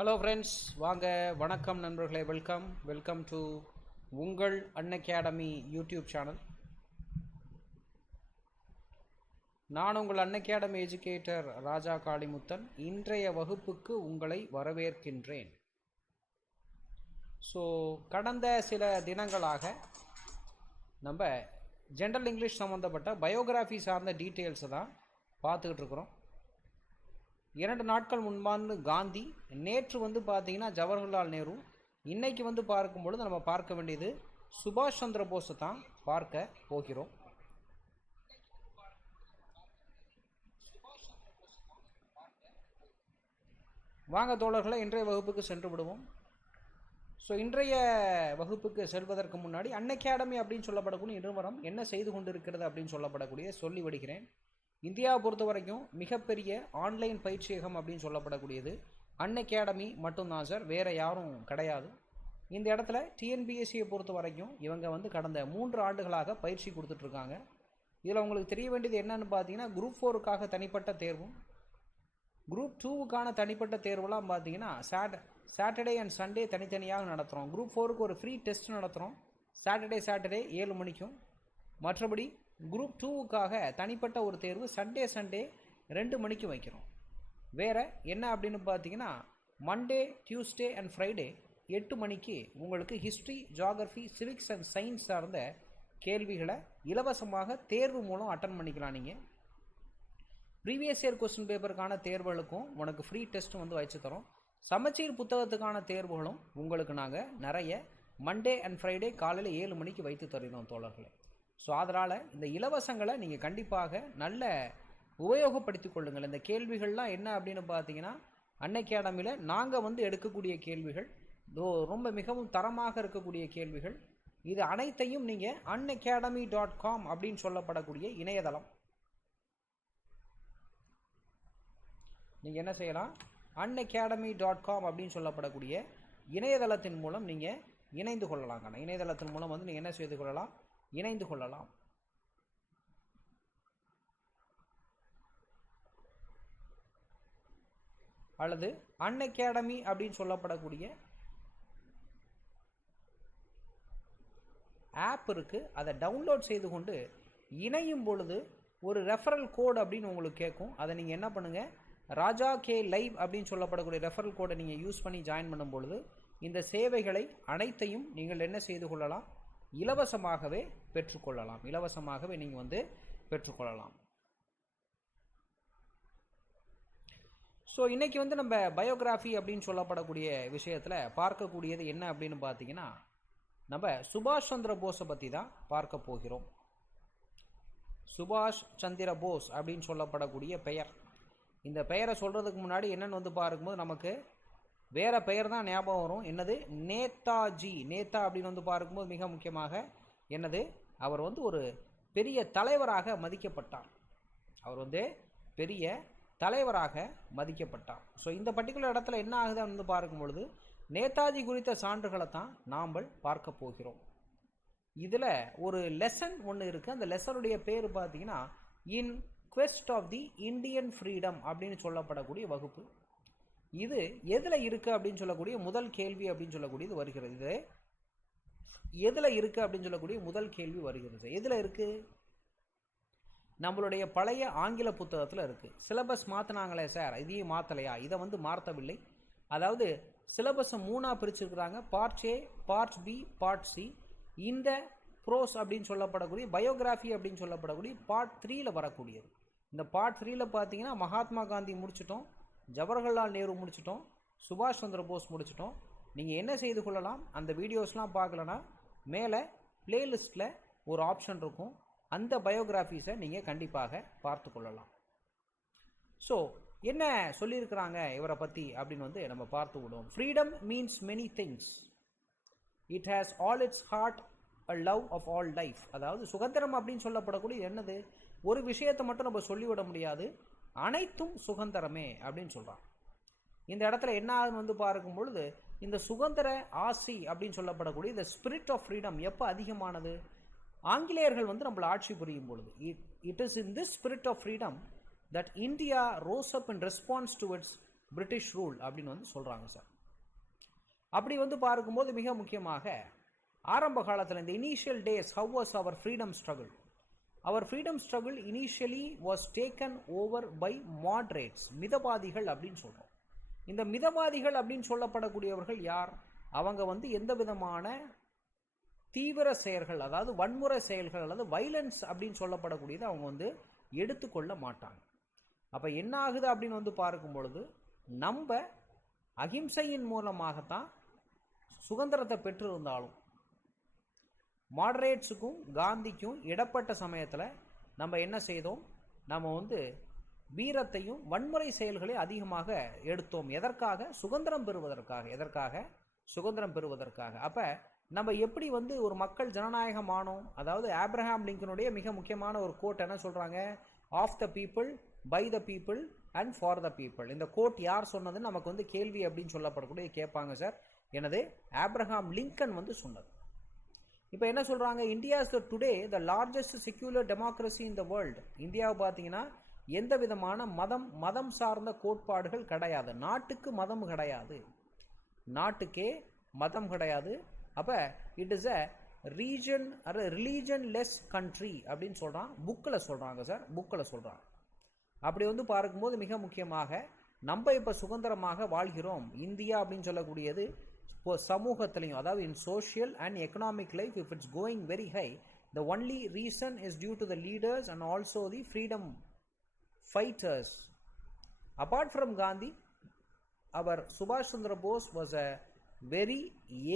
Hello friends, வாங்க, வணக்கம் நண்பர்களே, வெல்கம் டு உங்கள் அன்அகாடமி யூடியூப் சேனல். நான் உங்கள் அன்அகாடமி எஜுகேட்டர் ராஜா காளிமுத்தன். இன்றைய வகுப்புக்கு உங்களை வரவேற்கின்றேன். ஸோ கடந்த சில தினங்களாக நம்ம ஜென்ரல் இங்கிலீஷ் சம்மந்தப்பட்ட பயோகிராஃபி சார்ந்த டீட்டெயில்ஸை தான் பார்த்துக்கிட்டு இருக்கிறோம். 2 நாட்கள் முன்பாந்து காந்தி, நேற்று பார்த்தீங்கன்னா ஜவஹர்லால் நேரு, இன்னைக்கு பார்க்கும்பொழுது நம்ம பார்க்க வேண்டியது சுபாஷ் சந்திர போஸை தான் பார்க்க போகிறோம். வாங்க தோழர்களை, இன்றைய வகுப்புக்கு சென்று விடுவோம். ஸோ இன்றைய வகுப்புக்கு செல்வதற்கு முன்னாடி அன்அகாடமி அப்படின்னு சொல்லப்படக்கூடிய நிறுவனம் என்ன செய்து கொண்டிருக்கிறது அப்படின்னு சொல்லப்படக்கூடிய சொல்லி விடுகிறேன். இந்தியாவை பொறுத்த வரைக்கும் மிகப்பெரிய ஆன்லைன் பயிற்சியகம் அப்படின்னு சொல்லப்படக்கூடியது அன்அகாடமி மட்டும்தான் சார், வேறு யாரும் கிடையாது. இந்த இடத்துல டிஎன்பிஎஸ்சியை பொறுத்த வரைக்கும் இவங்க கடந்த 3 ஆண்டுகளாக பயிற்சி கொடுத்துட்ருக்காங்க. இதில் உங்களுக்கு தெரிய வேண்டியது என்னன்னு பார்த்தீங்கன்னா, குரூப் 4க்காக தனிப்பட்ட தேர்வும், குரூப் 2க்கான தனிப்பட்ட தேர்வுலாம் பார்த்தீங்கன்னா சாட்டர்டே அண்ட் சண்டே தனித்தனியாக நடத்துகிறோம். குரூப் 4க்கு ஒரு ஃப்ரீ டெஸ்ட் நடத்துகிறோம் சாட்டர்டே 7 மணிக்கும். மற்றபடி குரூப் 2க்காக தனிப்பட்ட ஒரு தேர்வு சண்டே 2 மணிக்கு வைக்கிறோம். வேறு என்ன அப்படின்னு பார்த்தீங்கன்னா, மண்டே, டியூஸ்டே அண்ட் ஃப்ரைடே 8 மணிக்கு உங்களுக்கு history, geography, civics and science சார்ந்த கேள்விகளை இலவசமாக தேர்வு மூலம் அட்டன் பண்ணிக்கலாம். நீங்கள் ப்ரீவியஸ் இயர் கொஸ்டின் பேப்பருக்கான தேர்வுகளுக்கும் உனக்கு ஃப்ரீ டெஸ்ட் வச்சு தரோம். சமச்சீர் புத்தகத்துக்கான தேர்வுகளும் உங்களுக்கு நாங்கள் நிறைய மண்டே அண்ட் ஃப்ரைடே காலையில் 7 மணிக்கு வைத்து தருகிறோம் தோழர்களே. ஸோ அதனால் இந்த இலவசங்களை நீங்கள் கண்டிப்பாக நல்ல உபயோகப்படுத்தி கொள்ளுங்கள். இந்த கேள்விகள்லாம் என்ன அப்படின்னு பார்த்தீங்கன்னா, அன்அகாடமியில் நாங்கள் எடுக்கக்கூடிய கேள்விகள் ரொம்ப மிகவும் தரமாக இருக்கக்கூடிய கேள்விகள். இது அனைத்தையும் நீங்கள் unacademy.com அப்படின்னு சொல்லப்படக்கூடிய இணையதளம், நீங்கள் என்ன செய்யலாம், unacademy.com அப்படின்னு சொல்லப்படக்கூடிய இணையதளத்தின் மூலம் நீங்கள் இணைந்து கொள்ளலாம். இணையதளத்தின் மூலம் நீங்கள் என்ன செய்து கொள்ளலாம், இணைந்து கொள்ளலாம். அல்லது அன்அகாடமி அப்படின்னு சொல்லப்படக்கூடிய ஆப் இருக்குது, அதை டவுன்லோட் செய்து கொண்டு இணையும் பொழுது ஒரு ரெஃபரல் கோட் அப்படின்னு உங்களுக்கு கேட்கும். அதை நீங்கள் என்ன பண்ணுங்கள், ராஜா கே லைவ் அப்படின்னு சொல்லப்படக்கூடிய ரெஃபரல் கோடை நீங்கள் யூஸ் பண்ணி ஜாயின் பண்ணும் பொழுது இந்த சேவைகளை அனைத்தையும் நீங்கள் என்ன செய்து கொள்ளலாம், இலவசமாகவே பெற்றுக்கொள்ளலாம். இலவசமாகவே நீங்கள் பெற்றுக்கொள்ளலாம். ஸோ இன்றைக்கி நம்ம பயோகிராஃபி அப்படின்னு சொல்லப்படக்கூடிய விஷயத்தில் பார்க்கக்கூடியது என்ன அப்படின்னு பார்த்தீங்கன்னா, நம்ம சுபாஷ் சந்திர போஸை பற்றி தான் பார்க்க போகிறோம். சுபாஷ் சந்திர போஸ் அப்படின்னு சொல்லப்படக்கூடிய பெயர், இந்த பெயரை சொல்கிறதுக்கு முன்னாடி என்னென்னு பார்க்கும்போது நமக்கு வேறு பெயர் தான் ஞாபகம் வரும். என்னது, நேதாஜி. நேதா அப்படின்னு பார்க்கும்போது மிக முக்கியமாக என்னது, அவர் ஒரு பெரிய தலைவராக மதிக்கப்பட்டார். அவர் பெரிய தலைவராக மதிக்கப்பட்டார். ஸோ இந்த பர்டிகுலர் இடத்துல என்ன ஆகுதுன்னு பார்க்கும்பொழுது நேதாஜி குறித்த சான்றுகளை தான் நாம் பார்க்க போகிறோம். இதில் ஒரு லெசன் ஒன்று இருக்குது. அந்த லெசனுடைய பேர் பார்த்தீங்கன்னா in quest of the Indian freedom அப்படின்னு சொல்லப்படக்கூடிய வகுப்பு. இது எதில் இருக்குது அப்படின்னு சொல்லக்கூடிய முதல் கேள்வி அப்படின்னு சொல்லக்கூடியது வருகிறது. இது எதில் இருக்குது அப்படின்னு சொல்லக்கூடிய முதல் கேள்வி வருகிறது. எதில் இருக்குது, நம்மளுடைய பழைய ஆங்கில புத்தகத்தில் இருக்குது. சிலபஸ் மாற்றினாங்களே சார், இதையும் மாற்றலையா? இதை மாற்றவில்லை. அதாவது சிலபஸை 3ஆக பிரிச்சிருக்கிறாங்க, part A, part B, part C. இந்த ப்ரோஸ் அப்படின்னு சொல்லப்படக்கூடிய பயோகிராஃபி அப்படின்னு சொல்லப்படக்கூடிய பார்ட் 3ல் வரக்கூடியது. இந்த பார்ட் 3ல் பார்த்தீங்கன்னா மகாத்மா காந்தி முடிச்சிட்டோம், ஜவஹர்லால் நேரு முடிச்சிட்டோம், சுபாஷ் சந்திர போஸ் முடிச்சிட்டோம். நீங்கள் என்ன செய்து கொள்ளலாம், அந்த வீடியோஸ்லாம் பார்க்கலன்னா மேலே பிளேலிஸ்ட்டில் ஒரு ஆப்ஷன் இருக்கும், அந்த பயோகிராஃபிஸை நீங்கள் கண்டிப்பாக பார்த்து கொள்ளலாம். ஸோ என்ன சொல்லியிருக்கிறாங்க இவரை பற்றி அப்படின்னு நம்ம பார்த்து விடுவோம். Freedom means many things, it has all its heart a love of all life. அதாவது சுதந்திரம் அப்படின்னு சொல்லப்படக்கூடிய என்னது, ஒரு விஷயத்தை மட்டும் நம்ம சொல்லிவிட முடியாது, அனைத்தும் சுதந்திரமே அப்படின்னு சொல்கிறான். இந்த இடத்துல என்ன ஆகுதுன்னு பார்க்கும் பொழுது, இந்த சுதந்திர ஆசி அப்படின்னு சொல்லப்படக்கூடிய இந்த ஸ்பிரிட் ஆஃப் ஃப்ரீடம் எப்போ அதிகமானது, ஆங்கிலேயர்கள் நம்மளை ஆட்சி புரியும் பொழுது. It is in this spirit of freedom that India rose up in response to its British rule அப்படின்னு வந்து சொல்கிறாங்க சார். அப்படி வந்து பார்க்கும்போது மிக முக்கியமாக ஆரம்ப காலத்தில் இந்த initial days how was our freedom struggle. Our freedom struggle initially was taken over by moderates, மிதவாதிகள் அப்படின்னு சொல்கிறோம். இந்த மிதவாதிகள் அப்படின்னு சொல்லப்படக்கூடியவர்கள் யார்? அவங்க வந்து எந்த விதமான தீவிர செயல்கள், அதாவது வன்முறை செயல்கள் அல்லது வைலன்ஸ் அப்படின்னு சொல்லப்படக்கூடியது அவங்க வந்து எடுத்துக்கொள்ள மாட்டாங்க. அப்போ என்ன ஆகுது அப்படின்னு வந்து பார்க்கும் பொழுது, நம்ம அகிம்சையின் மூலமாகத்தான் சுதந்திரத்தை பெற்றிருந்தாலும் மாடரேட்ஸுக்கும் காந்திக்கும் இடப்பட்ட சமயத்தில் நம்ம என்ன செய்தோம்? நம்ம வந்து வீரத்தையும் வன்முறை செயல்களை அதிகமாக எடுத்தோம். எதற்காக? சுதந்திரம் பெறுவதற்காக. எதற்காக? சுதந்திரம் பெறுவதற்காக. அப்போ நம்ம எப்படி வந்து ஒரு மக்கள் ஜனநாயகம் ஆனோம்? அதாவது ஆப்ரஹாம் லிங்கனுடைய மிக முக்கியமான ஒரு கோட் என்ன சொல்கிறாங்க? Of the people, by the people and for the people. இந்த கோட் யார் சொன்னதுன்னு நமக்கு வந்து கேள்வி அப்படின்னு சொல்லப்படக்கூடிய கேட்பாங்க சார். எனது ஆப்ரஹாம் லிங்கன் வந்து சொன்னது. இப்போ என்ன சொல்கிறாங்க? India is today the largest secular democracy in the world. இந்தியாவை பார்த்தீங்கன்னா எந்த விதமான மதம் சார்ந்த கோட்பாடுகள் கிடையாது. நாட்டுக்கு மதம் கிடையாது, நாட்டுக்கே மதம் கிடையாது. அப்போ இட் இஸ் அ ரிலீஜன்லெஸ் கண்ட்ரி அப்படின்னு சொல்கிறான். புக்கில் சொல்கிறாங்க சார், புக்கில் சொல்கிறாங்க. அப்படி வந்து பார்க்கும்போது மிக முக்கியமாக நம்ம இப்போ சுதந்திரமாக வாழ்கிறோம். இந்தியா அப்படின்னு சொல்லக்கூடியது இப்போ சமூகத்திலையும், அதாவது in social and economic life, if it's going very high, the only reason is due to the leaders and also the freedom fighters. Apart from Gandhi, our சுபாஷ் Chandra Bose was a very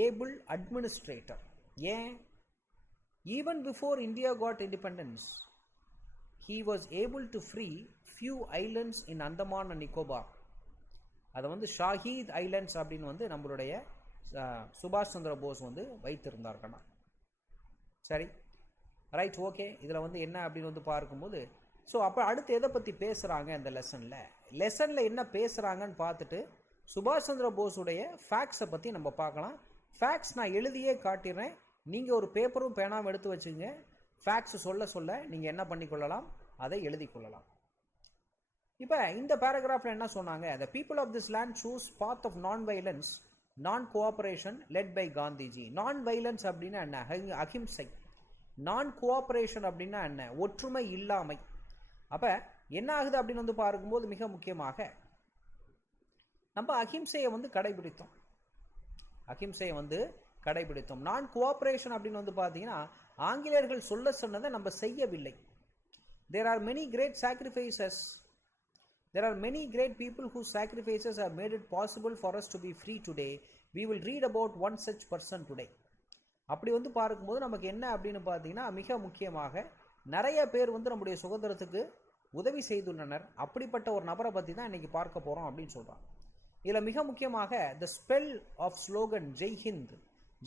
able administrator. ஏன்? Even before India got independence, he was able to free few islands in Andaman and Nicobar. அதை வந்து Shaheed islands அப்படின்னு வந்து நம்மளுடைய சுபாஷ் சந்திர போஸ் வந்து வைத்திருந்தார்களா. சரி, ரைட், ஓகே. இதில் வந்து என்ன அப்படின்னு வந்து பார்க்கும்போது, ஸோ அப்போ அடுத்து எதை பற்றி பேசுகிறாங்க இந்த லெசனில் என்ன பேசுகிறாங்கன்னு பார்த்துட்டு சுபாஷ் சந்திர போஸுடைய ஃபேக்ட்ஸை பற்றி நம்ம பார்க்கலாம். ஃபேக்ட்ஸ் நான் எழுதியே காட்டிடுறேன், நீங்கள் ஒரு பேப்பரும் பேனாவும் எடுத்து வச்சுங்க. ஃபேக்ட்ஸ் சொல்ல நீங்கள் என்ன பண்ணிக்கொள்ளலாம்? அதை எழுதி கொள்ளலாம். இப்போ இந்த பேராகிராஃபில் என்ன சொன்னாங்க? the people of this land choose path of non-violence, non-cooperation led by Gandhiji. non-violence அப்படின்னா என்ன? அகிம்சை. non-cooperation அப்படின்னா என்ன? ஒற்றுமை இல்லாமை. அப்போ என்ன ஆகுது அப்படின்னு வந்து பார்க்கும்போது மிக முக்கியமாக நம்ம அகிம்சையை வந்து கடைபிடித்தோம். நான் கோஆப்ரேஷன் அப்படின்னு வந்து பார்த்தீங்கன்னா ஆங்கிலேயர்கள் சொல்ல சொன்னதை நம்ம செய்யவில்லை. There are many great sacrifices. There are many great people whose sacrifices have made it possible for us to be free today. We will read about one such person today. அப்படி வந்து பார்க்கும்போது நமக்கு என்ன அப்படின்னு பார்த்தீங்கன்னா மிக முக்கியமாக நிறைய பேர் வந்து நம்முடைய சுதந்திரத்துக்கு உதவி செய்துள்ளனர். அப்படிப்பட்ட ஒரு நபரை பற்றி தான் இன்னைக்கு பார்க்க போகிறோம் அப்படின்னு சொல்கிறாங்க. இதில் மிக முக்கியமாக த ஸ்பெல் ஆஃப் ஸ்லோகன் ஜெய்ஹிந்த்.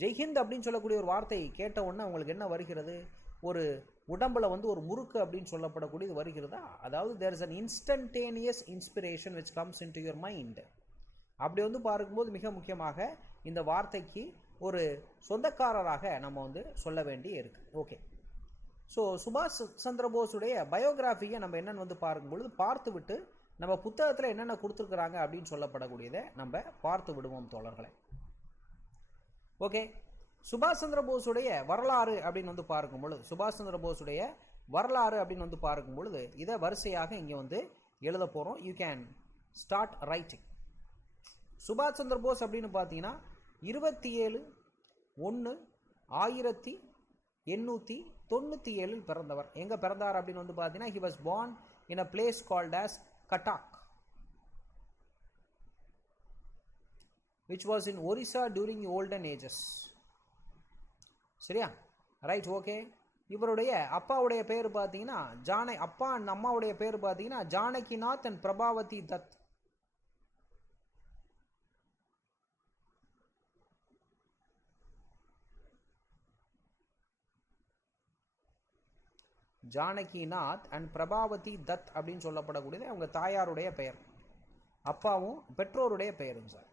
ஜெய்ஹிந்த் அப்படின்னு சொல்லக்கூடிய ஒரு வார்த்தை கேட்ட உடனே உங்களுக்கு என்ன வருகிறது? ஒரு உடம்புல வந்து ஒரு முறுக்கு அப்படின்னு சொல்லப்படக்கூடியது வருகிறதா? அதாவது there is an instantaneous inspiration which comes into your mind. அப்படி வந்து பார்க்கும்போது மிக முக்கியமாக இந்த வார்த்தைக்கு ஒரு சொந்தக்காரராக நம்ம வந்து சொல்ல வேண்டி இருக்கு. ஓகே, ஸோ சுபாஷ் சந்திர போஸுடைய பயோகிராஃபியை நம்ம என்னென்னு வந்து பார்க்கும்பொழுது பார்த்து விட்டு நம்ம புத்தகத்தில் என்னென்ன கொடுத்துருக்குறாங்க அப்படின்னு சொல்லப்படக்கூடியதை நம்ம பார்த்து விடுவோம் தோழர்களை. ஓகே, சுபாஷ் சந்திர போஸுடைய வரலாறு அப்படின்னு வந்து பார்க்கும் பொழுது இதை வரிசையாக இங்கே வந்து எழுத போகிறோம். You can start writing. சுபாஷ் சந்திர போஸ் அப்படின்னு பார்த்தீங்கன்னா 27/1/1897 பிறந்தவர். எங்கே பிறந்தார் அப்படின்னு வந்து பார்த்தீங்கன்னா he was born in a place called as Cuttack, which was in Orissa during the olden ages. சரியா? Right, okay. இவருடைய அப்பாவுடைய பேர் பார்த்தீங்கன்னா அப்பா அண்ட் அம்மாவுடைய பேர் பார்த்தீங்கன்னா Janakinath and Prabhavati Dutt. Janakinath and Prabhavati தத் அப்படின்னு சொல்லப்படக்கூடியது அவங்க தாயாருடைய பெயர், அப்பாவும் பெற்றோருடைய பெயரும் சார்.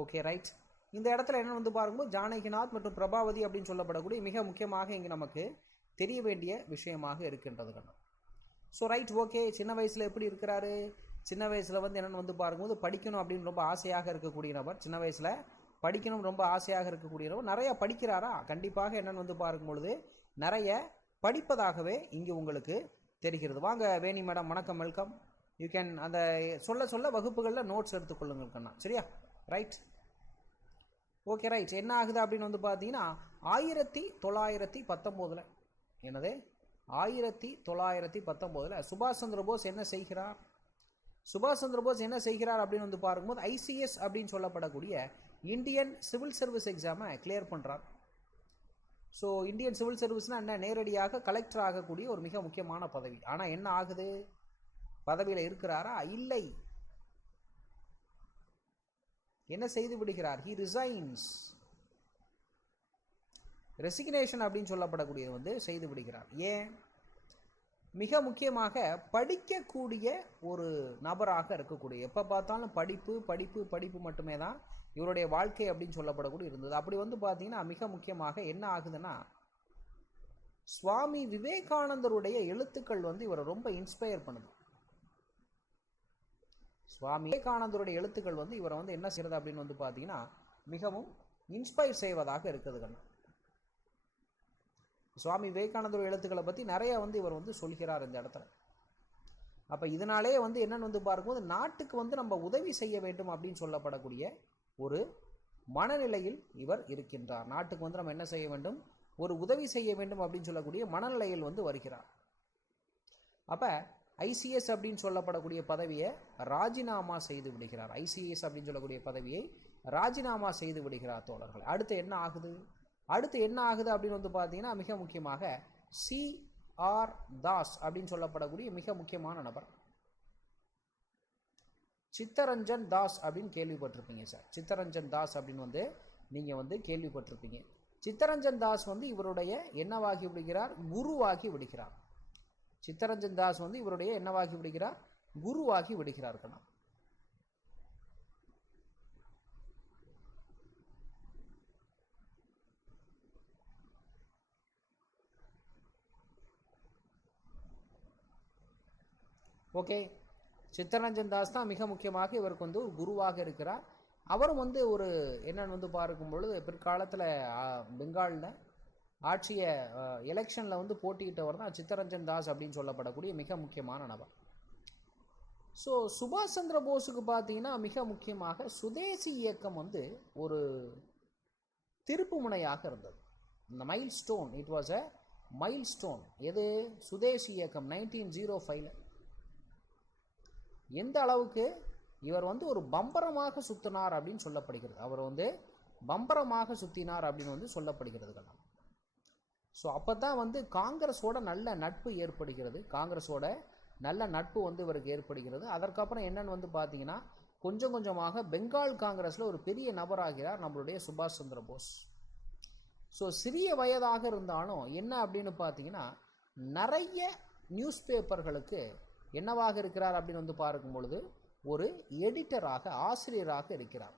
Okay right. இந்த இடத்துல என்ன வந்து பாருங்கும்போது ஜானகிநாத் மற்றும் பிரபாவதி அப்படின்னு சொல்லப்படக்கூடிய மிக முக்கியமாக இங்கே நமக்கு தெரிய வேண்டிய விஷயமாக இருக்கின்றது கண்ணா. So right okay. சின்ன வயசில் எப்படி இருக்கிறாரு? சின்ன வயசில் வந்து என்னென்னு வந்து பாருங்கும்போது படிக்கணும் அப்படின்னு ரொம்ப ஆசையாக இருக்கக்கூடிய நபர். சின்ன வயசில் படிக்கணும் ரொம்ப ஆசையாக இருக்கக்கூடிய நபர். நிறைய படிக்கிறாரா? கண்டிப்பாக என்னென்னு வந்து பார்க்கும்பொழுது நிறைய படிப்பதாகவே இங்கே உங்களுக்கு தெரிகிறது. வாங்க வேணி மேடம், வணக்கம், வெல்கம். யூ கேன் அந்த சொல்ல வகுப்புகளில் நோட்ஸ் எடுத்துக்கொள்ளுங்கள் கண்ணா. சரியா? Right okay right. என்ன ஆகுது அப்படின்னு வந்து பார்த்தீங்கன்னா 1919 என்னது 1919 சுபாஷ் சந்திர போஸ் என்ன செய்கிறார்? சுபாஷ் சந்திர போஸ் என்ன செய்கிறார் அப்படின்னு வந்து பார்க்கும்போது ஐசிஎஸ் அப்படின்னு சொல்லப்படக்கூடிய இந்தியன் சிவில் சர்வீஸ் எக்ஸாமை கிளியர் பண்ணுறார். ஸோ இந்தியன் சிவில் சர்வீஸ்னால் என்ன? நேரடியாக கலெக்டர் ஆகக்கூடிய ஒரு மிக முக்கியமான பதவி. ஆனால் என்ன ஆகுது? பதவியில் இருக்கிறாரா? இல்லை. என்ன செய்து விடுகிறார்? He resigns. ரெசிக்னேஷன் அப்படின்னு சொல்லப்படக்கூடியது வந்து செய்து விடுகிறார். ஏன்? மிக முக்கியமாக படிக்கக்கூடிய ஒரு நபராக இருக்கக்கூடிய, எப்போ பார்த்தாலும் படிப்பு படிப்பு படிப்பு மட்டுமே தான் இவருடைய வாழ்க்கை அப்படின்னு சொல்லப்படக்கூடிய இருந்தது. அப்படி வந்து பார்த்தீங்கன்னா மிக முக்கியமாக என்ன ஆகுதுன்னா சுவாமி விவேகானந்தருடைய எழுத்துக்கள் வந்து இவரை ரொம்ப இன்ஸ்பயர் பண்ணுது. சுவாமி விவேகானந்தருடைய எழுத்துக்கள் வந்து இவரை வந்து என்ன செய்யறது அப்படின்னு வந்து பார்த்தீங்கன்னா மிகவும் இன்ஸ்பயர் செய்வதாக இருக்குது கண்ணா. சுவாமி விவேகானந்தருடைய எழுத்துக்களை பற்றி நிறைய வந்து இவர் வந்து சொல்கிறார் இந்த இடத்துல. அப்போ இதனாலே வந்து என்னன்னு வந்து பார்க்கும்போது நாட்டுக்கு வந்து நம்ம உதவி செய்ய வேண்டும் அப்படின்னு சொல்லப்படக்கூடிய ஒரு மனநிலையில் இவர் இருக்கின்றார். நாட்டுக்கு வந்து நம்ம என்ன செய்ய வேண்டும்? ஒரு உதவி செய்ய வேண்டும் அப்படின்னு சொல்லக்கூடிய மனநிலையில் வந்து வருகிறார். அப்போ ஐசிஎஸ் அப்படின்னு சொல்லப்படக்கூடிய பதவியை ராஜினாமா செய்து விடுகிறார். ஐசிஎஸ் அப்படின்னு சொல்லக்கூடிய பதவியை ராஜினாமா செய்து விடுகிறார் தோழர்கள். அடுத்து என்ன ஆகுது? அப்படின்னு வந்து பார்த்தீங்கன்னா மிக முக்கியமாக சிஆர் தாஸ் அப்படின்னு சொல்லப்படக்கூடிய மிக முக்கியமான நபர். சித்தரஞ்சன் தாஸ் அப்படின்னு கேள்விப்பட்டிருப்பீங்க சார். சித்தரஞ்சன் தாஸ் அப்படின்னு வந்து நீங்கள் வந்து கேள்விப்பட்டிருப்பீங்க. சித்தரஞ்சன் தாஸ் வந்து இவருடைய என்னவாகி விடுகிறார்? குருவாகி விடுகிறார். சித்தரஞ்சன் தாஸ் வந்து இவருடைய என்னவாகி விடுகிறார்? குருவாகி விடுகிறார்கள். ஓகே, சித்தரஞ்சன் தாஸ் தான் மிக முக்கியமாக இவருக்கு வந்து ஒரு குருவாக இருக்கிறார். அவரும் வந்து ஒரு என்னன்னு வந்து பார்க்கும் பொழுது பிற்காலத்தில் பெங்காலில் ஆட்சிய எலெக்ஷனில் வந்து போட்டியிட்டவர் தான் சித்தரஞ்சன் தாஸ் அப்படின்னு சொல்லப்படக்கூடிய மிக முக்கியமான நபர். ஸோ சுபாஷ் சந்திர போஸுக்கு பார்த்தீங்கன்னா மிக முக்கியமாக சுதேசி இயக்கம் வந்து ஒரு திருப்பு முனையாக இருந்தது. இந்த mile stone, it was a mile stone. எது? சுதேசி இயக்கம் 1905. எந்த அளவுக்கு இவர் வந்து ஒரு பம்பரமாக சுத்தினார் அப்படின்னு சொல்லப்படுகிறது. அவர் வந்து பம்பரமாக சுத்தினார் அப்படின்னு வந்து சொல்லப்படுகிறது. ஸோ அப்போ தான் வந்து காங்கிரஸோட நல்ல நட்பு ஏற்படுகிறது. காங்கிரஸோட நல்ல நட்பு வந்து இவருக்கு ஏற்படுகிறது. அதற்கப்புறம் என்னன்னு வந்து பார்த்தீங்கன்னா கொஞ்சம் கொஞ்சமாக பெங்கால் காங்கிரஸில் ஒரு பெரிய நபராகிறார் நம்மளுடைய சுபாஷ் சந்திர போஸ். ஸோ சிறிய வயதாக இருந்தாலும் என்ன அப்படின்னு பார்த்தீங்கன்னா நிறைய நியூஸ் பேப்பர்களுக்கு என்னவாக இருக்கிறார் அப்படின்னு வந்து பார்க்கும் பொழுது ஒரு எடிட்டராக, ஆசிரியராக இருக்கிறார்.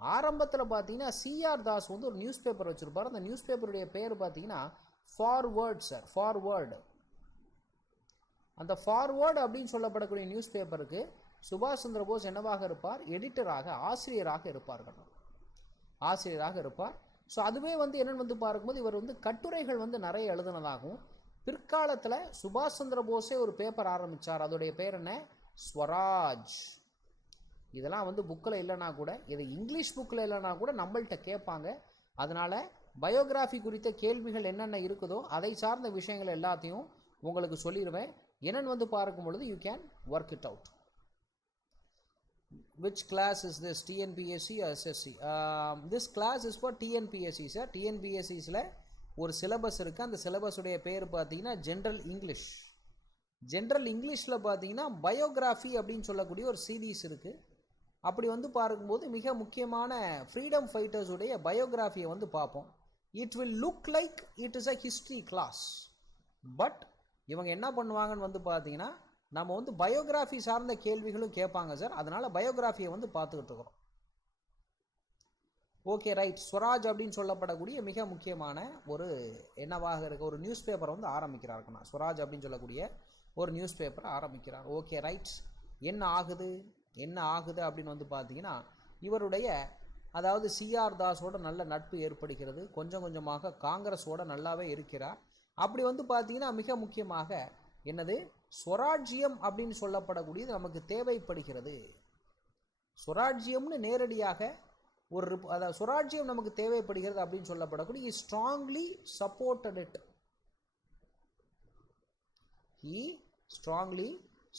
ஆரம்பத்தில் பார்த்தீங்கன்னா சிஆர் தாஸ் வந்து ஒரு நியூஸ் பேப்பர் வச்சுருப்பார். அந்த நியூஸ் பேப்பருடைய பேர் பார்த்தீங்கன்னா ஃபார்வர்ட் சார், ஃபார்வர்டு. அந்த ஃபார்வர்டு அப்படின்னு சொல்லப்படக்கூடிய நியூஸ் பேப்பருக்கு சுபாஷ் சந்திர போஸ் என்னவாக இருப்பார்? எடிட்டராக, ஆசிரியராக இருப்பார்கள். ஆசிரியராக இருப்பார். ஸோ அதுவே வந்து என்னென்னு வந்து பார்க்கும்போது இவர் வந்து கட்டுரைகள் வந்து நிறைய எழுதுனதாகவும், பிற்காலத்தில் சுபாஷ் சந்திர போஸே ஒரு பேப்பர் ஆரம்பித்தார். அதோடைய பேர் என்ன? ஸ்வராஜ். இதெல்லாம் வந்து புக்கில் இல்லைனா கூட, இது இங்கிலீஷ் புக்கில் இல்லைனா கூட நம்மள்கிட்ட கேட்பாங்க. அதனால் பயோகிராஃபி குறித்த கேள்விகள் என்னென்ன இருக்குதோ அதை சார்ந்த விஷயங்கள் எல்லாத்தையும் உங்களுக்கு சொல்லிடுவேன். என்னென்னு வந்து பார்க்கும் பொழுது you can work it out. Which class is this? TNPSC or SSC? This class is for TNPSC sir. TNPSCஸில் ஒரு சிலபஸ் இருக்குது. அந்த சிலபஸுடைய பேர் பார்த்தீங்கன்னா ஜென்ரல் இங்கிலீஷ். ஜென்ரல் இங்கிலீஷில் பார்த்தீங்கன்னா பயோகிராஃபி அப்படின்னு சொல்லக்கூடிய ஒரு சீரீஸ் இருக்குது. அப்படி வந்து பார்க்கும்போது மிக முக்கியமான ஃப்ரீடம் ஃபைட்டர்ஸுடைய பயோகிராஃபியை வந்து பார்ப்போம். It will look like it is a history class. But இவங்க என்ன பண்ணுவாங்கன்னு வந்து பார்த்தீங்கன்னா நம்ம வந்து பயோகிராஃபி சார்ந்த கேள்விகளும் கேட்பாங்க சார். அதனால் பயோகிராஃபியை வந்து பார்த்துக்கிட்டு இருக்கிறோம். Okay right. ஸ்வராஜ் அப்படின்னு சொல்லப்படக்கூடிய மிக முக்கியமான ஒரு என்னவாக இருக்க ஒரு நியூஸ் பேப்பரை வந்து ஆரம்பிக்கிறாருக்குண்ணா. ஸ்வராஜ் அப்படின்னு சொல்லக்கூடிய ஒரு நியூஸ் பேப்பரை ஆரம்பிக்கிறார். Okay right. என்ன ஆகுது அப்படின்னு வந்து பார்த்தீங்கன்னா, இவருடைய அதாவது சிஆர் தாஸோட நல்ல நட்பு ஏற்படுகிறது. கொஞ்சம் கொஞ்சமாக காங்கிரஸோட நல்லாவே இருக்கிறார். அப்படி வந்து பார்த்தீங்கன்னா மிக முக்கியமாக என்னது ஸ்வராஜ்யம் அப்படின்னு சொல்லப்படக்கூடியது நமக்கு தேவைப்படுகிறது. ஸ்வராஜ்யம்னு நேரடியாக ஒரு அதாவது ஸ்வராஜ்யம் நமக்கு தேவைப்படுகிறது அப்படின்னு சொல்லப்படக்கூடிய strongly supported it. He strongly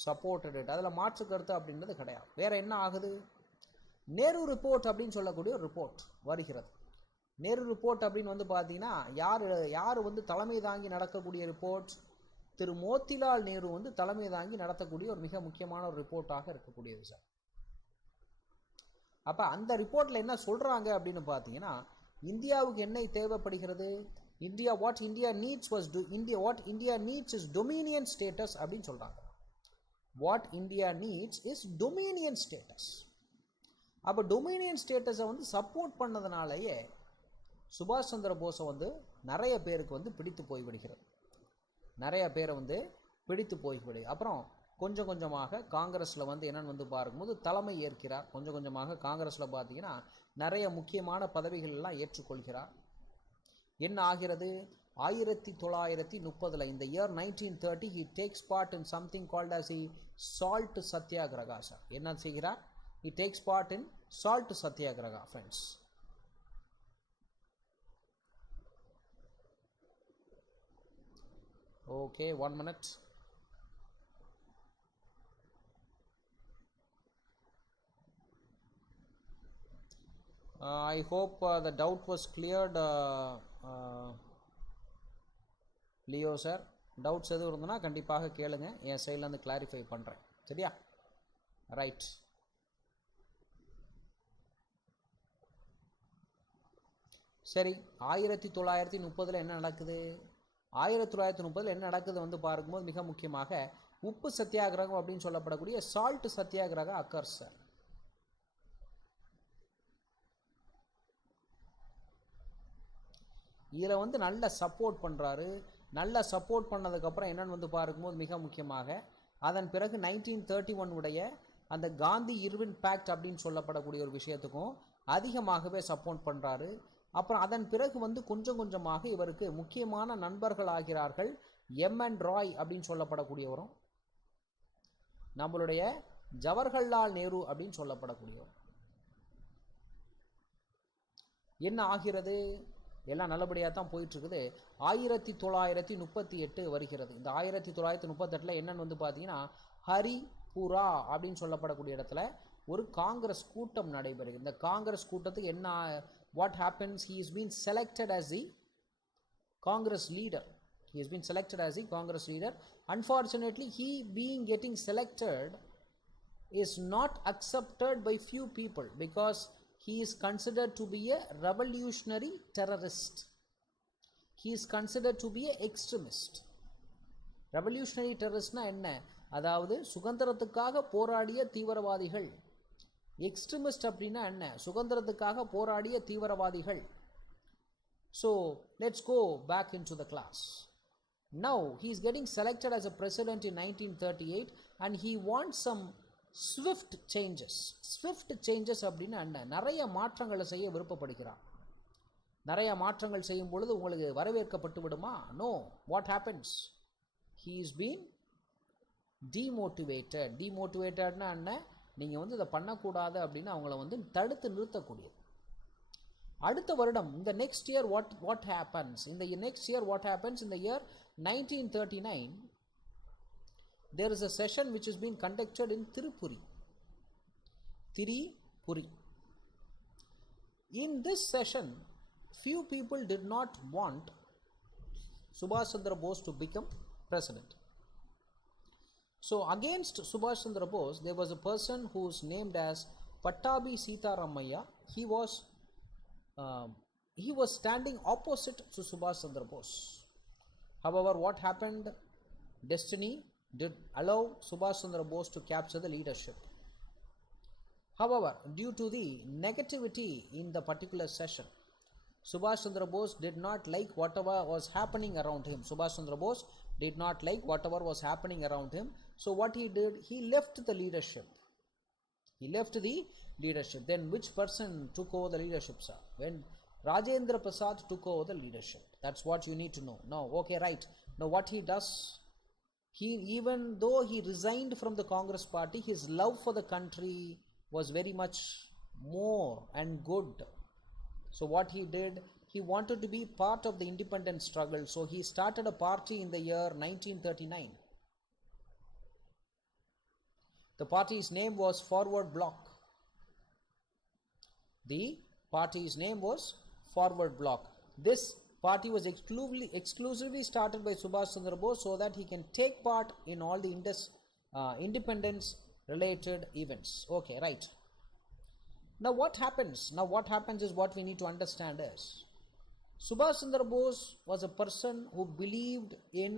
supported it. அதில் மாற்று கருத்து அப்படின்றது கிடையாது. வேற என்ன ஆகுது? நேரு ரிப்போர்ட் அப்படின்னு சொல்லக்கூடிய ஒரு ரிப்போர்ட் வருகிறது. நேரு ரிப்போர்ட் அப்படின்னு வந்து பார்த்தீங்கன்னா யார் வந்து தலைமை தாங்கி நடக்கக்கூடிய ரிப்போர்ட்? திரு மோத்திலால் நேரு வந்து தலைமை தாங்கி நடத்தக்கூடிய ஒரு மிக முக்கியமான ஒரு ரிப்போர்ட்டாக இருக்கக்கூடியது சார். அப்போ அந்த ரிப்போர்ட்டில் என்ன சொல்கிறாங்க அப்படின்னு பார்த்தீங்கன்னா, இந்தியாவுக்கு என்ன தேவைப்படுகிறது? What India needs is Dominion status அப்படின்னு சொல்கிறாங்க. What India needs is Dominion status. அப்போ டொமினியன் ஸ்டேட்டஸை வந்து சப்போர்ட் பண்ணதுனாலேயே சுபாஷ் சந்திர போஸை வந்து நிறைய பேருக்கு வந்து பிடித்து போய்விடுகிறது. அப்புறம் கொஞ்சம் கொஞ்சமாக காங்கிரஸில் வந்து என்னென்னு வந்து பார்க்கும்போது தலைமை ஏற்கிறார். கொஞ்சம் கொஞ்சமாக காங்கிரஸில் பார்த்தீங்கன்னா நிறைய முக்கியமான பதவிகள் எல்லாம் ஏற்றுக்கொள்கிறார். என்ன ஆகிறது? 1930 இந்த year 1930 he takes part in something called as a salt satyagraha. Sir என்ன செய்கிறார்? he takes part in salt satyagraha friends. okay, 1 minute. I hope the doubt was cleared. Leo sir, doubts எதுவும் இருந்ததுன்னா கண்டிப்பாக கேளுங்க, என் சைட்லேருந்து கிளாரிஃபை பண்ணுறேன். சரியா? Right. சரி, 1930 என்ன நடக்குது? 1930 என்ன நடக்குது வந்து பார்க்கும்போது மிக முக்கியமாக உப்பு சத்தியாகிரகம் அப்படின்னு சொல்லப்படக்கூடிய சால்ட் சத்தியாகிரகம் அக்கர்ஸ் சார். இதில் வந்து நல்ல சப்போர்ட் பண்ணுறாரு. நல்ல சப்போர்ட் பண்ணதுக்கப்புறம் என்னென்னு வந்து பார்க்கும்போது மிக முக்கியமாக அதன் பிறகு 1931 உடைய அந்த காந்தி இர்வின் பேக்ட் அப்படின்னு சொல்லப்படக்கூடிய ஒரு விஷயத்துக்கும் அதிகமாகவே சப்போர்ட் பண்ணுறாரு. அப்புறம் அதன் பிறகு வந்து கொஞ்சம் கொஞ்சமாக இவருக்கு முக்கியமான நண்பர்கள் ஆகிறார்கள். எம்.என். ராய் அப்படின்னு சொல்லப்படக்கூடியவரும் நம்மளுடைய ஜவஹர்லால் நேரு அப்படின்னு சொல்லப்படக்கூடியவர். என்ன ஆகிறது? எல்லாம் நல்லபடியாக தான் போயிட்டுருக்குது. 1938 வருகிறது. இந்த 1938 என்னன்னு வந்து பார்த்தீங்கன்னா ஹரிபுரா அப்படின்னு சொல்லப்படக்கூடிய இடத்துல ஒரு காங்கிரஸ் கூட்டம் நடைபெறுகிறது. இந்த காங்கிரஸ் கூட்டத்துக்கு என்ன what happens? He has been selected as the Congress leader. Unfortunately, he being getting selected is not accepted by few people because he is considered to be a revolutionary terrorist. He is considered to be an extremist. Revolutionary terrorist na enna? அதாவது சுதந்திரத்துக்காக போராடிய தீவிரவாதிகள். Extremist அப்படின்னா என்ன? சுதந்திரத்துக்காக போராடிய தீவிரவாதிகள். So let's go back into the class. Now he is getting selected as a president in 1938 and he wants some swift changes. அப்படின்னா என்ன? நிறைய மாற்றங்களை செய்ய விருப்பப்படுகிறார். நிறைய மாற்றங்கள் செய்யும் பொழுது உங்களுக்கு வரவேற்கப்பட்டு விடுமா? No. What happens? He is being demotivatedனா என்ன? நீங்கள் வந்து இதை பண்ணக்கூடாது அப்படின்னு அவங்கள வந்து தடுத்து நிறுத்தக்கூடியது. அடுத்த வருடம் இந்த next year what happens? In the year 1939 there is a session which is being conducted in Tirupuri. In this session, few people did not want Subhash Chandra Bose to become president. So against Subhash Chandra Bose, there was a person who is named as Pattabi Sitaramayya. He was standing opposite to Subhash Chandra Bose. However, what happened? Destiny did allow Subhash Chandra Bose to capture the leadership. However, due to the negativity in the particular session, Subhash Chandra Bose did not like whatever was happening around him. Subhash Chandra Bose did not like whatever was happening around him. So what he did, he left the leadership. He left the leadership. Then which person took over the leadership, sir? When Rajendra Prasad took over the leadership. That's what you need to know. Now, okay, right. Now what he does, even though he resigned from the Congress party, his love for the country was very much more and good. So what he did, he wanted to be part of the independence struggle. So he started a party in the year 1939. The party's name was Forward Bloc. The party's name was Forward Bloc. This party was exclusively started by Subhash Chandra Bose so that he can take part in all the independence related events. Okay, right. Now what happens? Now what happens is what we need to understand is Subhash Chandra Bose was a person who believed in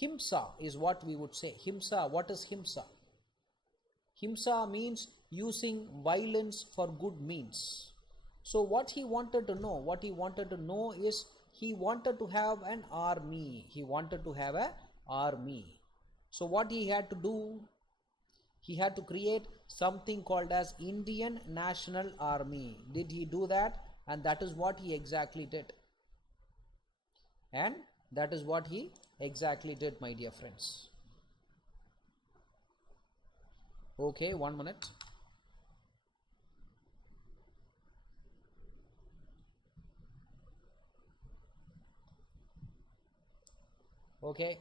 Himsa is what we would say. Himsa, what is Himsa? Himsa means using violence for good means. So what he wanted to know, is he wanted to have an army. He wanted to have an army. So what he had to do, he had to create something called as Indian National Army. Did he do that? And that is what he exactly did. And that is what he exactly did, my dear friends. Okay, 1 minute. Okay.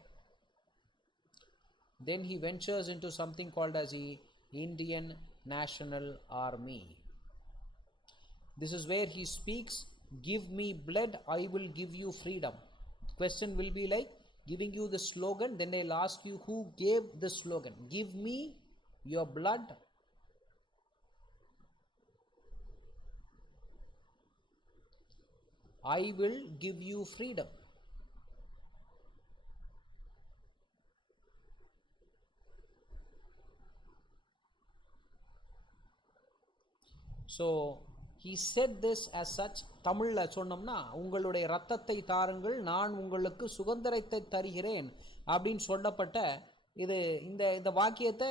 Then he ventures into something called as the Indian National Army. This is where he speaks, give me blood, I will give you freedom. The question will be like giving you the slogan, then they'll ask you who gave the slogan. Give me your blood, I will give you freedom. So he said this as such. தமிழ்ல சொன்னோம்னா உங்களுடைய இரத்தத்தை தாருங்கள் நான் உங்களுக்கு சுதந்திரத்தை தருகிறேன் அப்படின்னு சொல்லப்பட்ட இது இந்த வாக்கியத்தை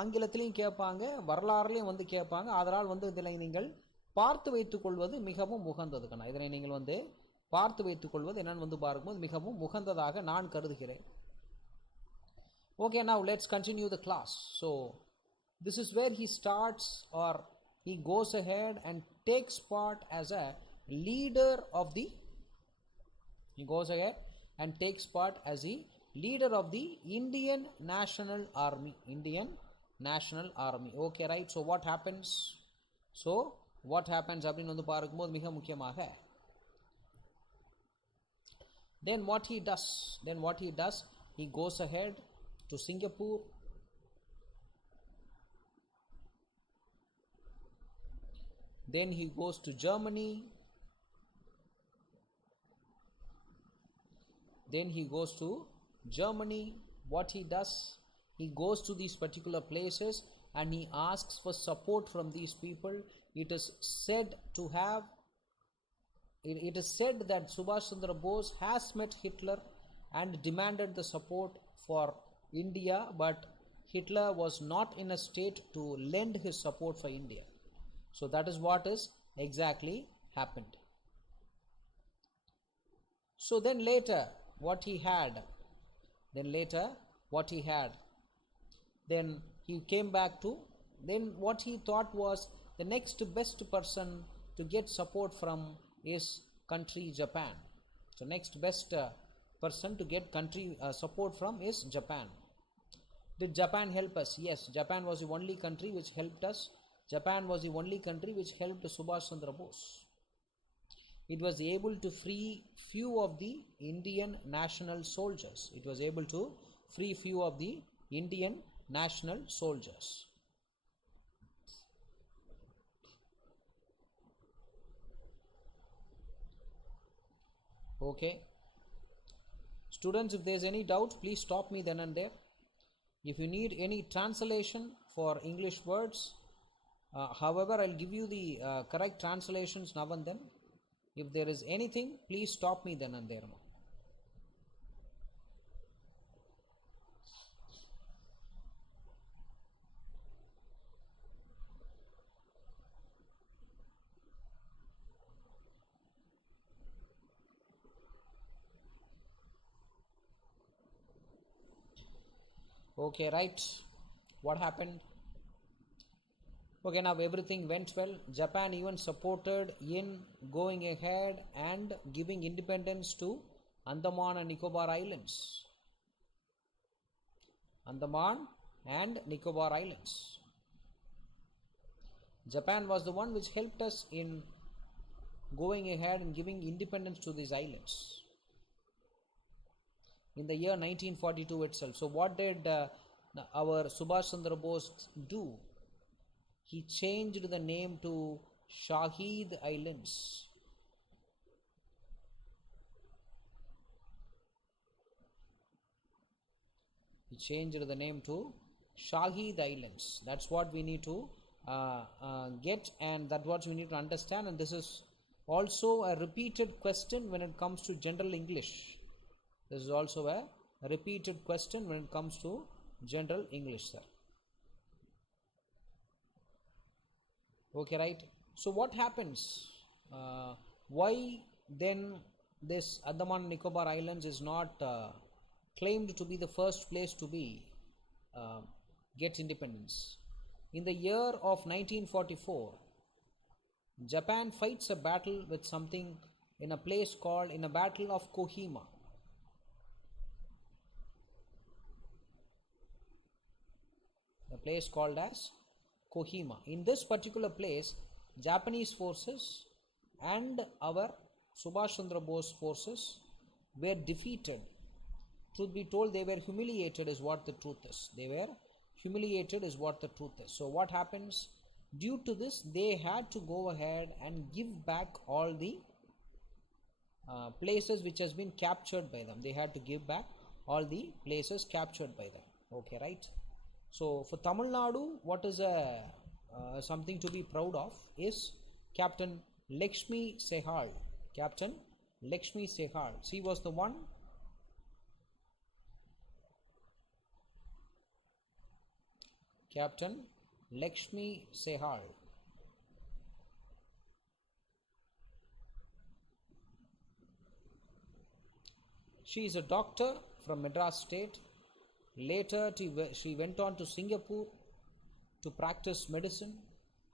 ஆங்கிலத்திலையும் கேட்பாங்க, வரலாறுலையும் வந்து கேட்பாங்க. அதனால் வந்து இதில் நீங்கள் பார்த்து வைத்துக் கொள்வது மிகவும் உகந்ததுக்கண்ணா. இதனை நீங்கள் வந்து பார்த்து வைத்துக் கொள்வது என்னன்னு வந்து பார்க்கும்போது மிகவும் உகந்ததாக நான் கருதுகிறேன். Okay, now let's continue the class. So this is where he starts, or he goes ahead and takes part as a leader of the leader of the Indian National Army. Okay, right. So what happens அப்படின்னு வந்து பார்க்கும்போது மிக முக்கியமாக then what he does, he goes ahead to Singapore. Then he goes to Germany. What he does, he goes to these particular places and he asks for support from these people. It is said that Subhash Chandra Bose has met Hitler and demanded the support for India, but Hitler was not in a state to lend his support for India. So that is what is exactly happened. So then later what he had, then he came back to, then what he thought was the next best person to get support from is country Japan. So next best person to get country support from is Japan. Did Japan help us? Yes, Japan was the only country which helped us. Japan was the only country which helped Subhash Chandra Bose. It was able to free few of the Indian national soldiers. Okay. Students, if there is any doubt, please stop me then and there. If you need any translation for English words. However, I'll give you the correct translations now and then. If there is anything, please stop me then and there. Okay, right. What happened? Okay, now everything went well. Japan even supported in going ahead and giving independence to Andaman and Nicobar Islands. Andaman and Nicobar Islands. Japan was the one which helped us in going ahead and giving independence to these islands in the year 1942 itself. So what did our Subhash Chandra Bose do? He changed the name to Shahid Islands. He changed the name to Shahid Islands. That's what we need to get, and that's what we need to understand. And this is also a repeated question when it comes to general English. This is also a repeated question when it comes to general English, sir. Okay, right. So what happens? Why then this Andaman and Nicobar Islands is not claimed to be the first place to be get independence? In the year of 1944, Japan fights a battle with something in a place called in a battle of Kohima. A place called as Kohima. In this particular place, Japanese forces and our Subhash Chandra Bose forces were defeated. Truth be told, they were humiliated is what the truth is. They were humiliated is what the truth is. So what happens? Due to this, they had to go ahead and give back all the places which has been captured by them. They had to give back all the places captured by them. Okay, right? So for Tamil Nadu, what is something to be proud of is Captain Lakshmi Sehal. Captain Lakshmi Sehal. She was the one Captain Lakshmi Sehal. She is a doctor from Madras State. Later, she went on to Singapore to practice medicine.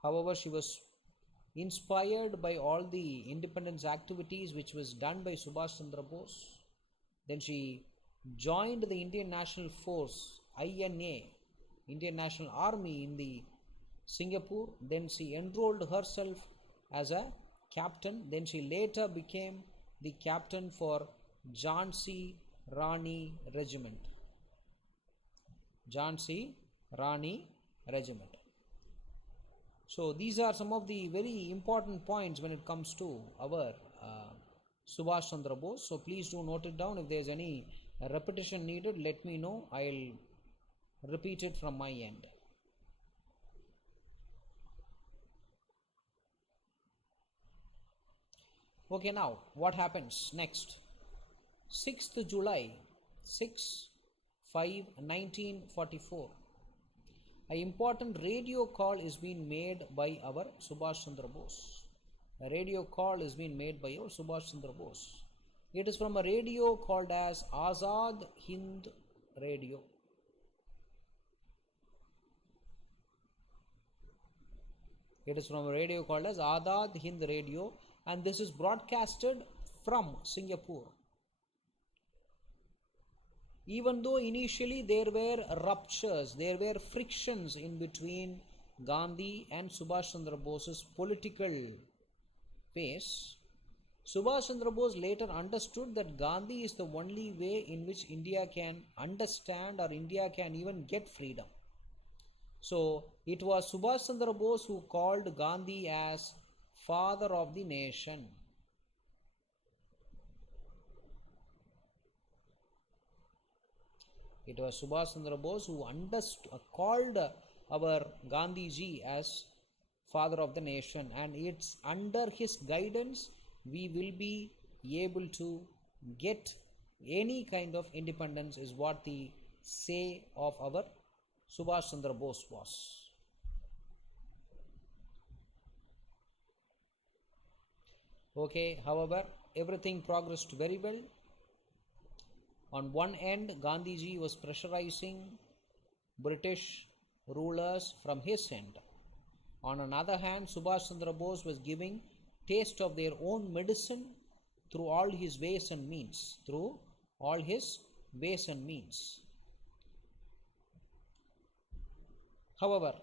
However, she was inspired by all the independence activities which was done by Subhash Chandra Bose. Then she joined the Indian National Force, INA, Indian National Army in the Singapore. Then she enrolled herself as a captain. Then she later became the captain for Jhansi Rani Regiment. Jhansi Rani Regiment. So these are some of the very important points when it comes to our Subhash Chandra Bose. So please do note it down. If there is any repetition needed, let me know. I'll repeat it from my end. Okay, now what happens next? 6th July 6/5/1944. An important radio call is being made by our Subhash Chandra Bose. A radio call is being made by our Subhash Chandra Bose. It is from a radio called as Azad Hind Radio. It is from a radio called as Azad Hind Radio, and this is broadcasted from Singapore. Even though initially there were ruptures, there were frictions in between Gandhi and Subhash Chandra Bose's political pace, Subhash Chandra Bose later understood that Gandhi is the only way in which India can understand or India can even get freedom. So it was Subhash Chandra Bose who called Gandhi as father of the nation. It was Subhash Chandra Bose who called our Gandhi ji as father of the nation, and it's under his guidance we will be able to get any kind of independence, is what the say of our Subhash Chandra Bose was. Okay, however, everything progressed very well. On one end, Gandhiji was pressurizing British rulers from his end. On another hand, Subhash Chandra Bose was giving taste of their own medicine through all his ways and means. However,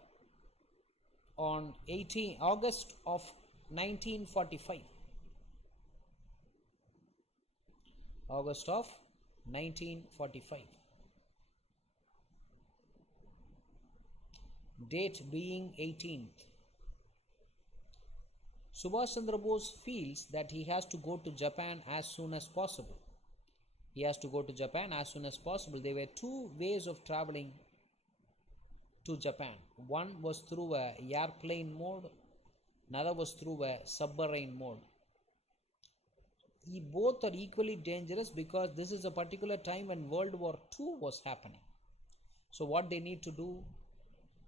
on 18 August of 1945, date being 18th, Subhash Chandra Bose feels that he has to go to Japan as soon as possible. There were two ways of traveling to Japan. One was through a airplane mode, another was through a submarine mode. Both are equally dangerous because this is a particular time when World War II was happening. So what they need to do,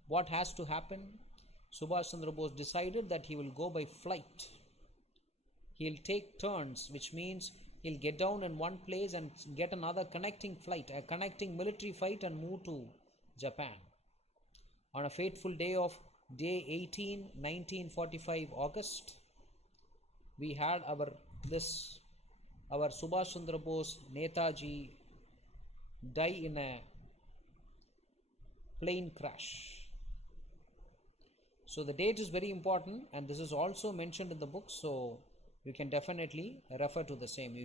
what has to happen? Subhash Chandra Bose decided that he will go by flight. He'll take turns, which means he'll get down in one place and get another connecting flight, a connecting military flight, and move to Japan. On a fateful day of day 18, 1945 August, we had our Subhash Chandra Bose, Netaji, die in a plane crash. So the date is very important, and this is also mentioned in the book, so you can definitely refer to the same.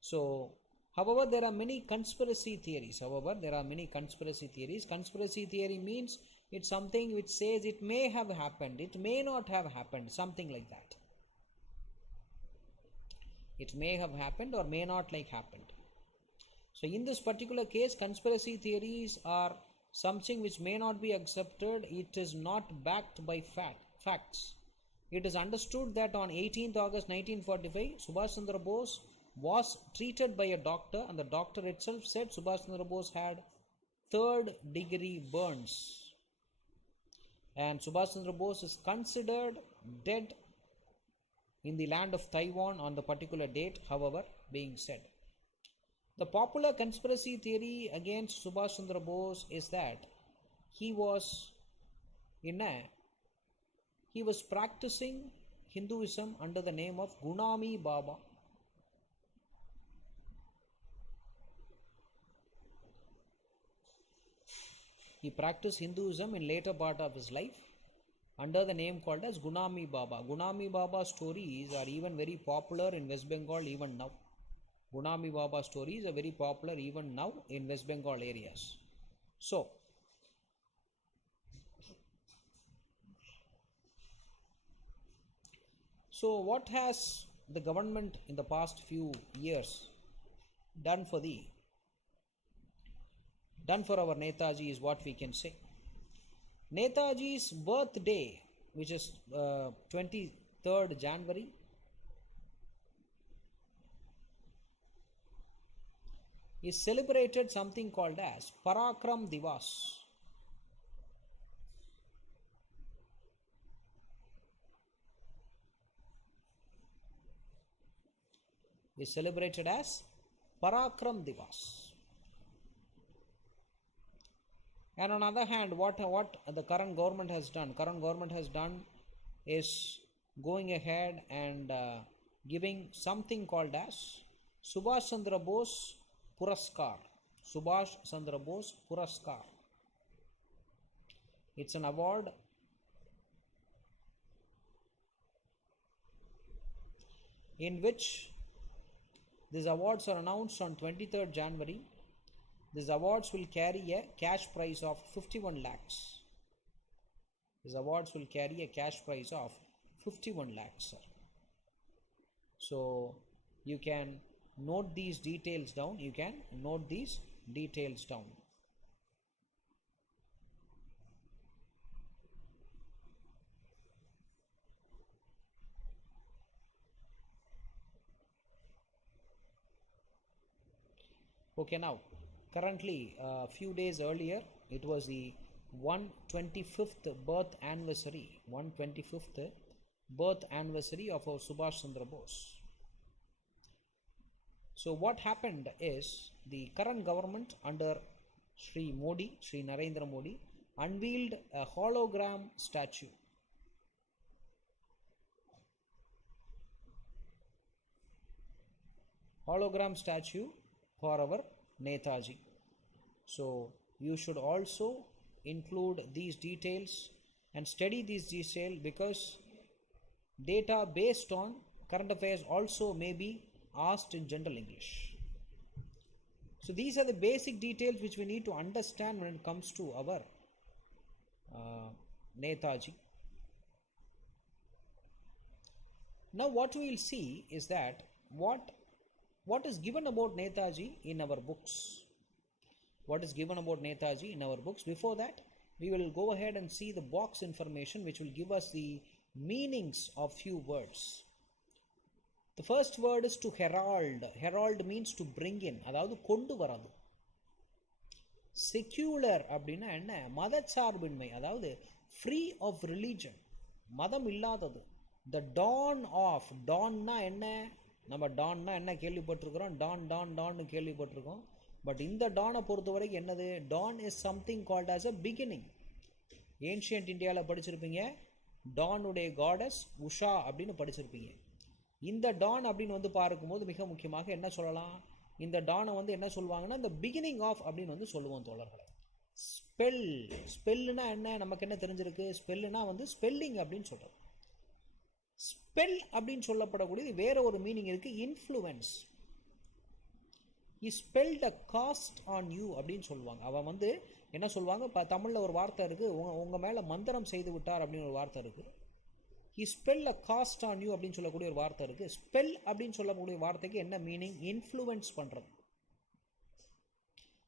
So, however, there are many conspiracy theories. Conspiracy theory means it's something which says it may have happened, it may not have happened, something like that. It may have happened or may not happened. So in this particular case, conspiracy theories are something which may not be accepted. It is not backed by facts. It is understood that on 18th August 1945, Subhash Chandra Bose was treated by a doctor, and the doctor itself said Subhash Chandra Bose had 3rd degree burns, and Subhash Chandra Bose is considered dead in the land of Taiwan on the particular date, however, being said. The popular conspiracy theory against Subhash Chandra Bose is that he was practicing Hinduism under the name of Gunami Baba. He practiced Hinduism in later part of his life under the name called as Gunami Baba. Gunami Baba stories are even very popular in West Bengal even now. Gunami Baba stories are very popular even now in West Bengal areas. So what has the government in the past few years done for our Netaji is what we can say. Netaji's birthday, which is 23rd January, is celebrated something called as Parakram Divas. Is celebrated as Parakram Divas. And on the other hand, what the current government has done is going ahead and giving something called as Subhash Chandra Bose Puraskar. Subhash Chandra Bose Puraskar. It's an award in which these awards are announced on 23rd January. These awards will carry a cash prize of 51 lakhs. These awards will carry a cash prize of 51 lakhs, sir. So you can note these details down. Okay, now currently few days earlier it was the 125th birth anniversary, 125th birth anniversary of our Subhash Chandra Bose. So what happened is the current government under Sri Narendra Modi unveiled a hologram statue. Hologram statue for our Netaji. So you should also include these details and study these details, because data based on current affairs also may be asked in general English. So these are the basic details which we need to understand when it comes to our Netaji. Now what we will see is that what is given about Netaji in our books. What is given about Netaji in our books. Before that, we will go ahead and see the box information which will give us the meanings of few words. The first word is to herald. Herald means to bring in, அதாவது கொண்டு வரது. Secular அப்படின்னா என்ன? மதச்சார்பின்மை, அதாவது free of religion, மதம் இல்லாதது. த Don of, Donna என்ன? நம்ம டான்னா என்ன கேள்விப்பட்டிருக்கிறோம்? டான்னு கேள்விப்பட்டிருக்கோம். பட் இந்த டானை பொறுத்த வரைக்கும் என்னது? Dawn is something called as a beginning. Ancient இந்தியாவில் படிச்சிருப்பீங்க, டானுடைய காடஸ் உஷா அப்படின்னு படிச்சிருப்பீங்க. இந்த டான் அப்படின்னு வந்து பார்க்கும்போது மிக முக்கியமாக என்ன சொல்லலாம்? இந்த டானை வந்து என்ன சொல்லுவாங்கன்னா இந்த பிகினிங் ஆஃப் அப்படின்னு வந்து சொல்லுவோம் தோழர்களை. ஸ்பெல்லுனா என்ன? நமக்கு என்ன தெரிஞ்சிருக்கு? ஸ்பெல்லுனா வந்து ஸ்பெல்லிங் அப்படின்னு சொல்கிறது. ஸ்பெல் அப்படின்னு சொல்லப்படக்கூடியது வேற ஒரு மீனிங் இருக்கு, influence. He spelled a cost on you அப்படின்னு சொல்லுவாங்க. அவன் வந்து என்ன சொல்லுவாங்க? இப்போ தமிழில் ஒரு வார்த்தை இருக்குது, உங்கள் மேலே மந்திரம் செய்து விட்டார் அப்படின்னு ஒரு வார்த்தை இருக்குது. He spelled a cost on you அப்படின்னு சொல்லக்கூடிய ஒரு வார்த்தை இருக்குது. ஸ்பெல் அப்படின்னு சொல்லக்கூடிய வார்த்தைக்கு என்ன மீனிங்? இன்ஃப்ளூயன்ஸ் பண்ணுறது.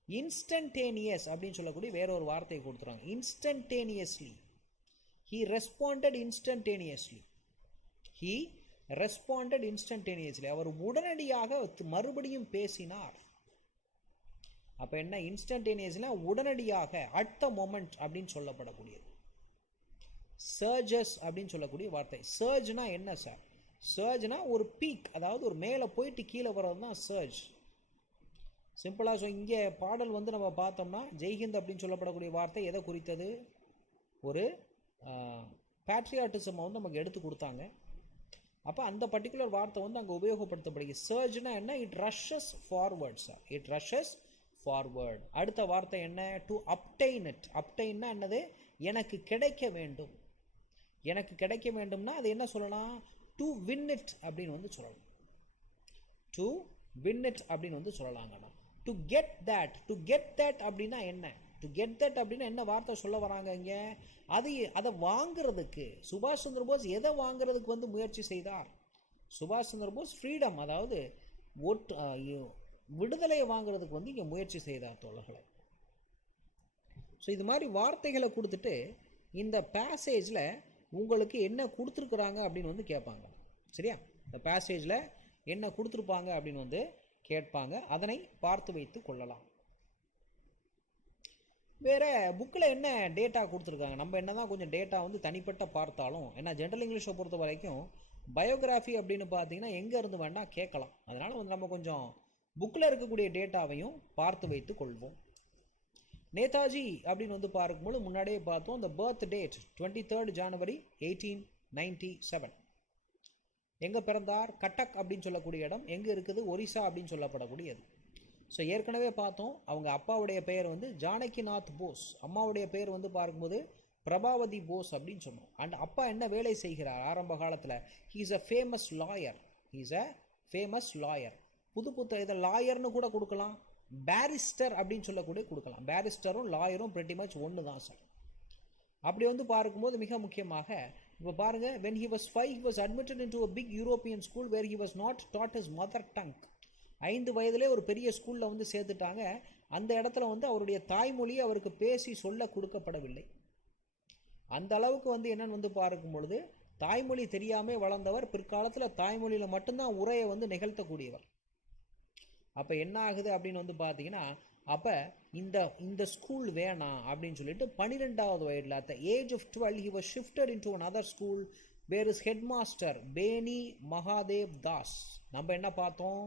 இன்ஸ்டன்டேனியஸ் அப்படின்னு சொல்லக்கூடிய வேற ஒரு வார்த்தையை கொடுத்துறாங்க. Instantaneously. He responded instantaneously. He responded instantaneously. அவர் உடனடியாக மறுபடியும் பேசினார். அப்போ என்ன? இன்ஸ்டன்டேனியஸ்னா உடனடியாக, அட் த மொமெண்ட் அப்படின்னு சொல்லப்படக்கூடியது. சர்ஜஸ் அப்படின்னு சொல்லக்கூடிய வார்த்தை. சர்ஜ்னா என்ன சார்? சர்ஜ்னா ஒரு பீக், அதாவது ஒரு மேலே போயிட்டு கீழே வர்றது தான் சர்ஜ். சிம்பிளாக ஸோ இங்கே பாடல் வந்து நம்ம பார்த்தோம்னா ஜெய்ஹிந்த் அப்படின்னு சொல்லப்படக்கூடிய வார்த்தை எதை குறித்தது? ஒரு பேட்ரியாட்டிசம் வந்து நமக்கு எடுத்து கொடுத்தாங்க. அப்போ அந்த பர்டிகுலர் வார்த்தை வந்து அங்கே உபயோகப்படுத்தப்படுகிறது. சர்ஜ்னா என்ன? It rushes forward sir, it rushes forward. அடுத்த வார்த்தை என்ன? To obtained it. அப்டைன்னா என்னது? எனக்கு கிடைக்க வேண்டும். எனக்கு கிடைக்க வேண்டும்னா அது என்ன சொல்லலாம்? டு வின் இட் அப்படின்னு வந்து சொல்லலாம். டு வின் இட் அப்படின்னு வந்து சொல்லலாங்கண்ணா. To get that. To get that அப்படின்னா என்ன? டு கெட் தட் அப்படின்னா என்ன வார்த்தை சொல்ல வராங்க இங்கே? அதை வாங்கிறதுக்கு சுபாஷ் சந்திர போஸ் எதை வாங்கிறதுக்கு வந்து முயற்சி செய்தார்? சுபாஷ் சந்திர போஸ் ஃப்ரீடம், அதாவது விடுதலையை வாங்கிறதுக்கு வந்து இங்கே முயற்சி செய்தார் தோழர்களை. ஸோ இது மாதிரி வார்த்தைகளை கொடுத்துட்டு இந்த பேசேஜில் உங்களுக்கு என்ன கொடுத்துருக்குறாங்க அப்படின்னு வந்து கேட்பாங்க. சரியா? இந்த பேசேஜில் என்ன கொடுத்துருப்பாங்க அப்படின்னு வந்து கேட்பாங்க. அதனை பார்த்து வைத்து கொள்ளலாம். வேறு புக்கில் என்ன டேட்டா கொடுத்துருக்காங்க? நம்ம என்ன தான் கொஞ்சம் டேட்டா வந்து தனிப்பட்ட பார்த்தாலும், ஏன்னா ஜென்ரல் இங்கிலீஷை பொறுத்த வரைக்கும் பயோகிராஃபி அப்படின்னு பார்த்தீங்கன்னா எங்கே இருந்து வேண்டாம் கேட்கலாம். அதனால் வந்து நம்ம கொஞ்சம் புக்கில் இருக்கக்கூடிய டேட்டாவையும் பார்த்து வைத்து கொள்வோம். நேதாஜி அப்படின்னு வந்து பார்க்கும்போது முன்னாடியே பார்த்தோம், இந்த பர்த் டேட் 23 ஜனவரி 1897. எங்கே பிறந்தார்? கட்டக் அப்படின்னு சொல்லக்கூடிய இடம் எங்கே இருக்குது? ஒரிசா அப்படின்னு சொல்லப்படக்கூடியது. ஸோ ஏற்கனவே பார்த்தோம், அவங்க அப்பாவுடைய பெயர் வந்து ஜானகிநாத் போஸ், அம்மாவுடைய பெயர் வந்து பார்க்கும்போது பிரபாவதி போஸ் அப்படின்னு சொன்னோம். அண்ட் அப்பா என்ன வேலை செய்கிறார் ஆரம்ப காலத்தில்? He is a famous lawyer. He is a famous lawyer. புது இதை லாயர்னு கூட கொடுக்கலாம், பேரிஸ்டர் அப்படின்னு சொல்லக்கூடிய கொடுக்கலாம். பேரிஸ்டரும் லாயரும் pretty much ஒன்று தான் சார். அப்படி வந்து பார்க்கும்போது மிக முக்கியமாக இப்போ பாருங்கள், when he was 5 he was admitted into a big European school where he was not taught his mother tongue. 5 வயதிலே ஒரு பெரிய ஸ்கூலில் வந்து சேர்த்துட்டாங்க. அந்த இடத்துல வந்து அவருடைய தாய்மொழியை அவருக்கு பேசி சொல்ல கொடுக்கப்படவில்லை. அந்த அளவுக்கு வந்து என்னன்னு வந்து பார்க்கும் பொழுது தாய்மொழி தெரியாமல் வளர்ந்தவர் பிற்காலத்தில் தாய்மொழியில் மட்டும்தான் உரையை வந்து நிகழ்த்தக்கூடியவர். அப்போ என்ன ஆகுது அப்படின்னு வந்து பார்த்தீங்கன்னா, அப்போ இந்த ஸ்கூல் வேணாம் அப்படின்னு சொல்லிட்டு 12வது வயதில் at the age of 12 he was shifted into another school where his headmaster பேனி மகாதேவ் தாஸ். நம்ம என்ன பார்த்தோம்,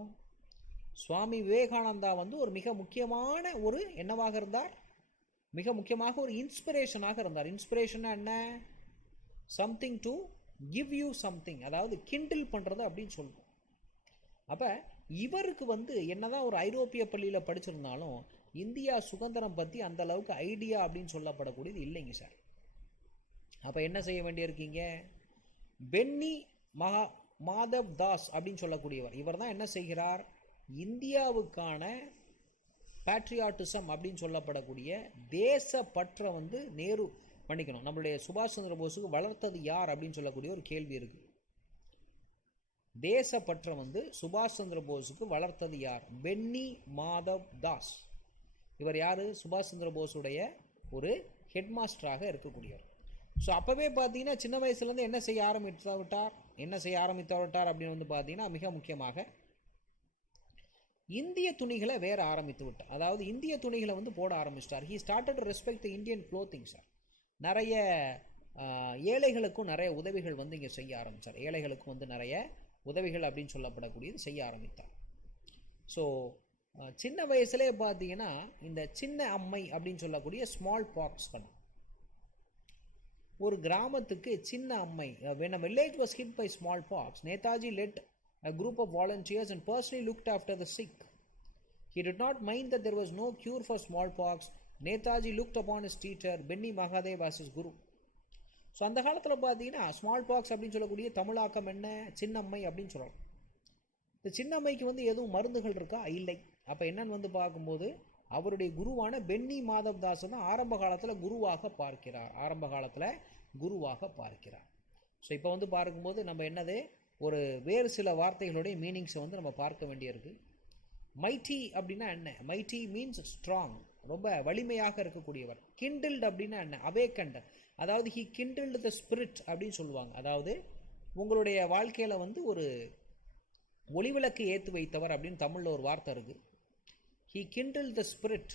சுவாமி விவேகானந்தா வந்து ஒரு மிக முக்கியமான ஒரு என்னவாக இருந்தார், மிக முக்கியமாக ஒரு இன்ஸ்பிரேஷனாக இருந்தார். இன்ஸ்பிரேஷன்னா என்ன, something to give you something, அதாவது கிண்டில் பண்ணுறது அப்படின்னு சொல்லுவோம். அப்போ இவருக்கு வந்து என்னதான் ஒரு ஐரோப்பிய பள்ளியில் படிச்சிருந்தாலும் இந்தியா சுதந்திரம் பற்றி அந்த அளவுக்கு ஐடியா அப்படின்னு சொல்லப்படக்கூடியது இல்லைங்க சார். அப்போ என்ன செய்ய வேண்டியிருக்கீங்க, பென்னி மாதவ் தாஸ் அப்படின்னு சொல்லக்கூடியவர், இவர் தான் என்ன செய்கிறார், இந்தியாவுக்கான பேட்ரியாட்டிசம் அப்படின்னு சொல்லப்படக்கூடிய தேசப்பற்ற வந்து நேரு பண்ணிக்கணும், நம்மளுடைய சுபாஷ் சந்திர போஸுக்கு வளர்த்தது யார் அப்படின்னு சொல்லக்கூடிய ஒரு கேள்வி இருக்குது. தேசப்பற்ற வந்து சுபாஷ் சந்திர போஸுக்கு வளர்த்தது யார், பென்னி மாதவ் தாஸ். இவர் யார், சுபாஷ் சந்திர போஸுடைய ஒரு ஹெட்மாஸ்டராக இருக்கக்கூடியவர். ஸோ அப்போவே பார்த்தீங்கன்னா சின்ன வயசுலேருந்து என்ன செய்ய ஆரம்பித்தார் அப்படின்னு வந்து பார்த்தீங்கன்னா மிக முக்கியமாக இந்திய துணிகளை வேற ஆரம்பித்து விட்டார். அதாவது இந்திய துணிகளை வந்து போட ஆரம்பிச்சிட்டார். He started to respect the Indian clothing sir. நிறைய ஏழைகளுக்கும் நிறைய உதவிகள் வந்து இங்கே செய்ய ஆரம்பித்தார். ஏழைகளுக்கும் வந்து நிறைய உதவிகள் அப்படின்னு சொல்லப்படக்கூடியது செய்ய ஆரம்பித்தார். ஸோ சின்ன வயசுலேயே பார்த்தீங்கன்னா இந்த சின்ன அம்மை அப்படின்னு சொல்லக்கூடிய ஸ்மால் பாக்ஸ் பண்ண ஒரு கிராமத்துக்கு சின்ன அம்மை, when a village was hit by smallpox, Netaji led a group of volunteers and personally looked after the sick. He did not mind that there was no cure for smallpox. Netaji looked upon his teacher Benni Mahadev as his guru. So அந்த காலத்தில் பார்த்தீங்கன்னா small box அப்படின்னு சொல்லக்கூடிய தமிழாக்கம் என்ன, சின்னம்மை அப்படின்னு சொல்லலாம். இந்த சின்னம்மைக்கு வந்து எதுவும் மருந்துகள் இருக்கா, இல்லை. அப்போ என்னன்னு வந்து பார்க்கும்போது அவருடைய குருவான பென்னி மாதவ் தாஸ் தான் ஆரம்ப காலத்தில் குருவாக பார்க்கிறார். ஸோ இப்போ வந்து பார்க்கும்போது நம்ம என்னது, ஒரு வேறு சில வார்த்தைகளுடைய மீனிங்ஸை வந்து நம்ம பார்க்க வேண்டியிருக்கு. மைட்டி அப்படின்னா என்ன, மைட்டி மீன்ஸ் ஸ்ட்ராங், ரொம்ப வலிமையாக இருக்கக்கூடியவர். கிண்டில்டு அப்படின்னா என்ன, அவேக்கண்ட், அதாவது ஹி கிண்டில்டு த ஸ்பிரிட் அப்படின்னு சொல்லுவாங்க. அதாவது உங்களுடைய வாழ்க்கையில் வந்து ஒரு ஒளிவிளக்கு ஏற்று வைத்தவர் அப்படின்னு தமிழில் ஒரு வார்த்தை இருக்குது. He kindle the spirit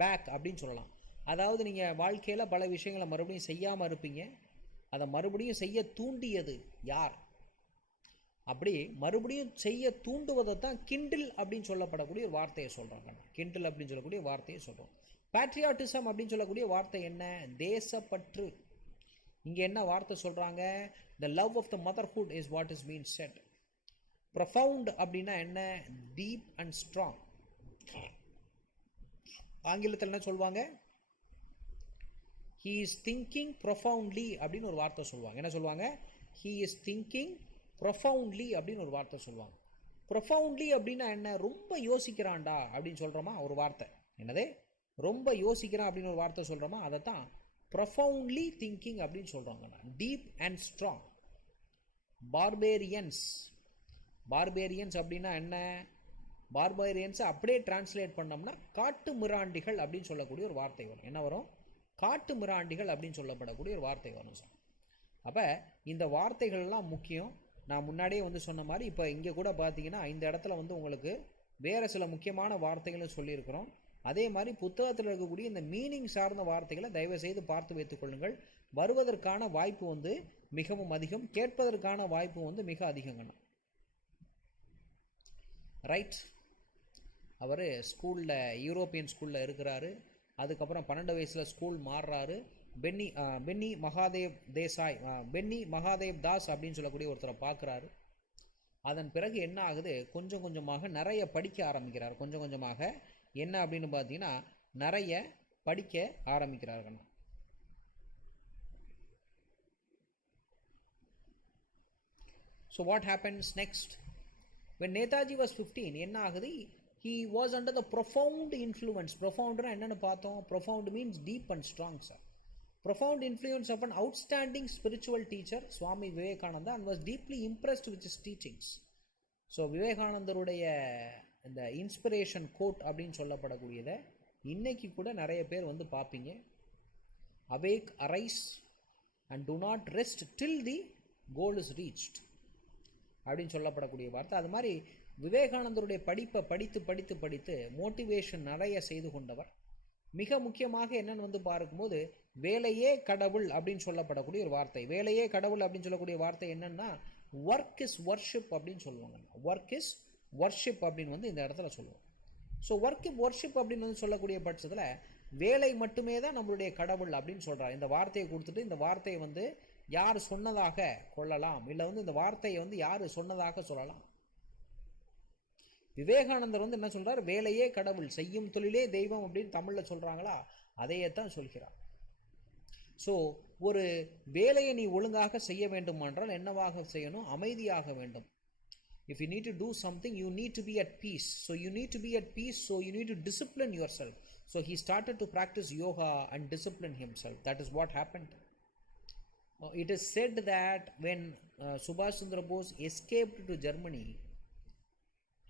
back அப்படின்னு சொல்லலாம். அதாவது நீங்கள் வாழ்க்கையில் பல விஷயங்களை மறுபடியும் செய்யாமல் இருப்பீங்க, அதை மறுபடியும் செய்ய தூண்டியது யார், அப்படி மறுபடியும் செய்ய தூண்டுவதை தான் கிண்டில் அப்படின்னு சொல்லப்படக்கூடிய ஒரு வார்த்தையை சொல்கிறாங்க. கிண்டில் அப்படின்னு சொல்லக்கூடிய வார்த்தையை சொல்கிறோம். பேட்ரியாட்டிசம் அப்படின்னு சொல்லக்கூடிய வார்த்தை என்ன, தேசப்பற்று. இங்கே என்ன வார்த்தை சொல்கிறாங்க, the love of the motherhood is what is mean said. Profound அப்படின்னா என்ன, டீப் அண்ட் ஸ்ட்ராங். ஆங்கிலத்தில் என்ன சொல்லுவாங்க, he is thinking profoundly அப்படின்னு ஒரு வார்த்தை சொல்லுவாங்க. என்ன சொல்லுவாங்க, he is thinking profoundly அப்படின்னு ஒரு வார்த்தை சொல்லுவாங்க. profoundly அப்படின்னா என்ன, ரொம்ப யோசிக்கிறான்டா அப்படின்னு சொல்கிறோமா ஒரு வார்த்தை, என்னது ரொம்ப யோசிக்கிறான் அப்படின்னு ஒரு வார்த்தை சொல்கிறோமா, அதை தான் profoundly thinking அப்படின்னு சொல்கிறாங்க. Deep and strong. பார்பேரியன்ஸ் அப்படின்னா என்ன, பார்பேரியன்ஸை அப்படியே டிரான்ஸ்லேட் பண்ணோம்னா காட்டு மிராண்டிகள் அப்படின்னு சொல்லக்கூடிய ஒரு வார்த்தை வரும். என்ன வரும், காட்டு மிராண்டிகள் அப்படின்னு சொல்லப்படக்கூடிய ஒரு வார்த்தை வரும் சார். அப்போ இந்த வார்த்தைகள்லாம் முக்கியம். நான் முன்னாடியே வந்து சொன்ன மாதிரி இப்போ இங்கே கூட பார்த்தீங்கன்னா இந்த இடத்துல வந்து உங்களுக்கு வேறு சில முக்கியமான வார்த்தைகளும் சொல்லியிருக்கிறோம். அதே மாதிரி புத்தகத்தில் இருக்கக்கூடிய இந்த மீனிங் சார்ந்த வார்த்தைகளை தயவுசெய்து பார்த்து வைத்துக் கொள்ளுங்கள். வருவதற்கான வாய்ப்பு வந்து மிகவும் அதிகம், கேட்பதற்கான வாய்ப்பு வந்து மிக அதிகங்கண்ணா. ரைட், அவர் ஸ்கூலில் யூரோப்பியன் ஸ்கூலில் இருக்கிறாரு. அதுக்கப்புறம் 12 வயசில் ஸ்கூல் மாறுறாரு. பென்னி மகாதேவ் தாஸ் அப்படின்னு சொல்லக்கூடிய ஒருத்தரை பார்க்குறாரு. அதன் பிறகு என்ன ஆகுது, கொஞ்சம் கொஞ்சமாக நிறைய படிக்க ஆரம்பிக்கிறார். கொஞ்சம் கொஞ்சமாக என்ன அப்படின்னு பார்த்தீங்கன்னா நிறைய படிக்க ஆரம்பிக்கிறார்கள். So what happens next? When Netaji was 15, என்ன ஆகுது, he was under the profound influence. Profound என்னன்னு பார்த்தோம், profound means deep and strong sir. Profound influence of an outstanding spiritual teacher Swami Vivekananda, and was deeply impressed with his teachings. So விவேகானந்தருடைய இந்த inspiration code அப்படின்னு சொல்லப்படக்கூடியதை இன்னைக்கு கூட நிறைய பேர் வந்து பார்ப்பீங்க. Awake, arise and do not rest till the goal is reached அப்படின்னு சொல்லப்படக்கூடிய வார்த்தை. அது மாதிரி விவேகானந்தருடைய படிப்பை படித்து மோட்டிவேஷன் நிறைய செய்து கொண்டவர். மிக முக்கியமாக என்னன்னு வந்து பார்க்கும்போது வேலையே கடவுள் அப்படின்னு சொல்லப்படக்கூடிய ஒரு வார்த்தை. வேலையே கடவுள் அப்படின்னு சொல்லக்கூடிய வார்த்தை என்னன்னா ஒர்க் இஸ் வர்ஷிப் அப்படின்னு சொல்லுவாங்க. ஒர்க் இஸ் வர்ஷிப் அப்படின்னு வந்து இந்த இடத்துல சொல்லுவோம். ஸோ வர்ஷிப் அப்படின்னு வந்து சொல்லக்கூடிய பட்சத்தில் வேலை மட்டுமே தான் நம்மளுடைய கடவுள் அப்படின்னு சொல்கிறார். இந்த வார்த்தையை கொடுத்துட்டு இந்த வார்த்தையை வந்து யார் சொன்னதாக கொள்ளலாம், இல்லை வந்து இந்த வார்த்தையை வந்து யார் சொன்னதாக சொல்லலாம். விவேகானந்தர் வந்து என்ன சொல்றார், வேலையே கடவுள், செய்யும் தொழிலே தெய்வம் அப்படின்னு தமிழில் சொல்கிறாங்களா, அதையே தான் சொல்கிறார். ஸோ ஒரு வேலையை நீ ஒழுங்காக செய்ய வேண்டுமென்றால் என்னவாக செய்யணும், அமைதியாக வேண்டும். If you need to do something, you need to be at peace. So you need to be at peace, so you need to discipline yourself. So he started to practice yoga and discipline himself. That is what happened. It is said that when Subhash Chandra Bose escaped to Germany,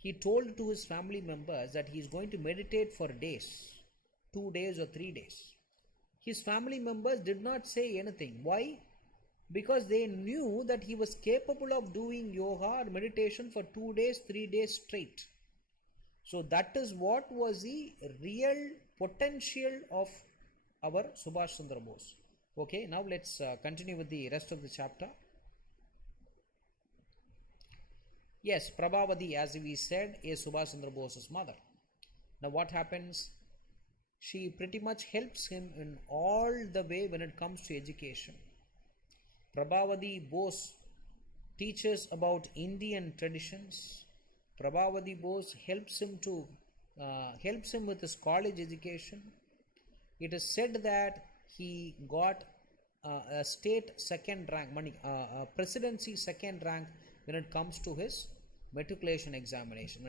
he told to his family members that he is going to meditate for days, 2 days or 3 days. His family members did not say anything. Why? Because they knew that he was capable of doing yoga or meditation for 2 days, 3 days straight. So that is what was the real potential of our Subhash Chandra Bose. Okay, now let's continue with the rest of the chapter. Yes, Prabhavati, as we said, is Subhash Chandra Bose's mother. Now what happens? She pretty much helps him in all the way when it comes to education. Prabhavati Bose teaches about Indian traditions. Prabhavati Bose helps him with his college education. It is said that he got a state second rank, a presidency second rank when it comes to his matriculation examination.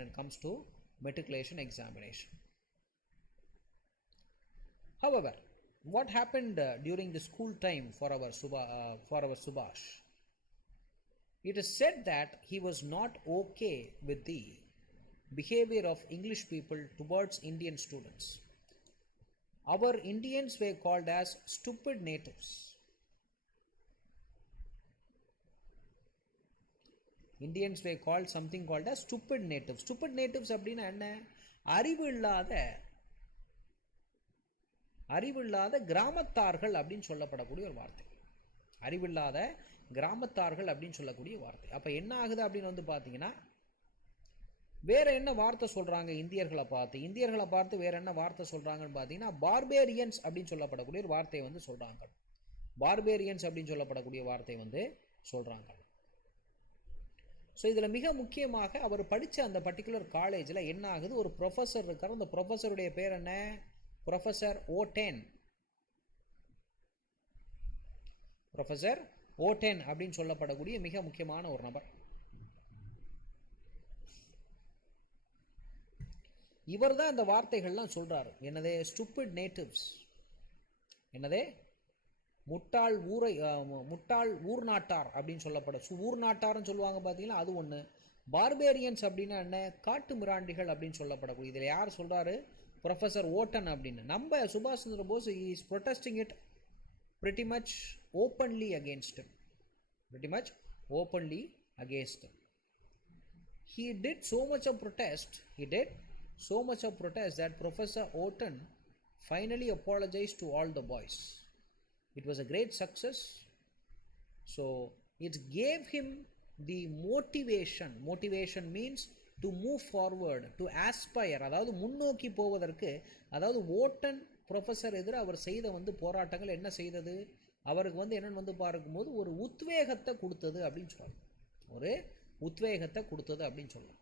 However, what happened during the school time for our Subhash? It is said that he was not okay with the behavior of English people towards Indian students. Our Indians were called as stupid natives. Indians were called something called as stupid natives. Stupid natives அப்படின்னா என்ன? அறிவில்லாத கிராமத்தார்கள் அப்படின்னு சொல்லப்படக்கூடிய ஒரு வார்த்தை. அறிவில்லாத கிராமத்தார்கள் அப்படின்னு சொல்லக்கூடிய வார்த்தை. அப்போ என்ன ஆகுது அப்படின்னு வந்து பார்த்தீங்கன்னா, வேற என்ன வார்த்தை சொல்கிறாங்க இந்தியர்களை பார்த்து வேற என்ன வார்த்தை சொல்கிறாங்கன்னு பார்த்தீங்கன்னா, பார்பேரியன்ஸ் அப்படின்னு சொல்லப்படக்கூடிய ஒரு வார்த்தையை வந்து சொல்கிறாங்க. பார்பேரியன்ஸ் அப்படின்னு சொல்லப்படக்கூடிய வார்த்தை வந்து சொல்கிறாங்க. ஸோ இதில் மிக முக்கியமாக அவர் படித்த அந்த பர்டிகுலர் காலேஜில் என்ன ஆகுது, ஒரு ப்ரொஃபஸர் இருக்கார். அந்த ப்ரொஃபஸருடைய பேர் என்ன, ப்ரொஃபஸர் ஓட்டென் அப்படின்னு சொல்லப்படக்கூடிய மிக முக்கியமான ஒரு நபர். இவர் தான் இந்த வார்த்தைகள்லாம் சொல்றாரு. என்னதே ஸ்டூபிட் நேட்டிவ்ஸ், என்னதே முட்டாள் ஊர் நாட்டார் அப்படின்னு ஊர் நாட்டார்னு சொல்லுவாங்க பார்த்தீங்களா, அது ஒன்று. பார்பேரியன்ஸ் அப்படின்னா என்ன, காட்டு மிராண்டிகள் அப்படின்னு சொல்லப்படக்கூடிய. இதில் யார் சொல்றாரு, ப்ரொஃபஸர் ஓட்டன் அப்படின்னு. நம்ம சுபாஷ் Chandra Bose is protesting it pretty much openly against him. He did so much of protest that Professor Otten finally apologized to all the boys. It was a great success. So it gave him the motivation means to move forward, to aspire, அதாவது முன்னோக்கி போவதற்கு. அதாவது Orton professor எதிராக அவர் செய்த வந்து போராட்டங்கள் என்ன செய்தது, அவருக்கு வந்து என்னென்னு வந்து பார்க்கும்போது ஒரு உத்வேகத்தை கொடுத்தது அப்படின்னு சொல்லலாம்.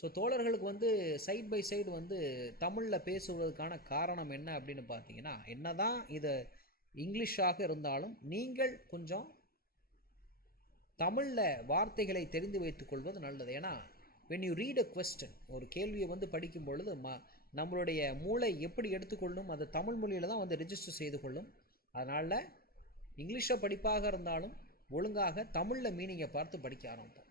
ஸோ தோழர்களுக்கு வந்து சைட் பை சைடு வந்து தமிழில் பேசுவதற்கான காரணம் என்ன அப்படின்னு பார்த்தீங்கன்னா, என்ன தான் இது இங்கிலீஷாக இருந்தாலும் நீங்கள் கொஞ்சம் தமிழில் வார்த்தைகளை தெரிந்து வைத்துக் கொள்வது நல்லது. ஏன்னா when you read a question, ஒரு கேள்வியை வந்து படிக்கும் பொழுது நம்மளுடைய மூளை எப்படி எடுத்துக்கொள்ளும், அது தமிழ் மொழியில் தான் வந்து ரெஜிஸ்டர் செய்து கொள்ளும். அதனால் இங்கிலீஷை படிப்பாக இருந்தாலும் ஒழுங்காக தமிழில் மீனிங்கை பார்த்து படிக்க ஆரம்பிப்போம்.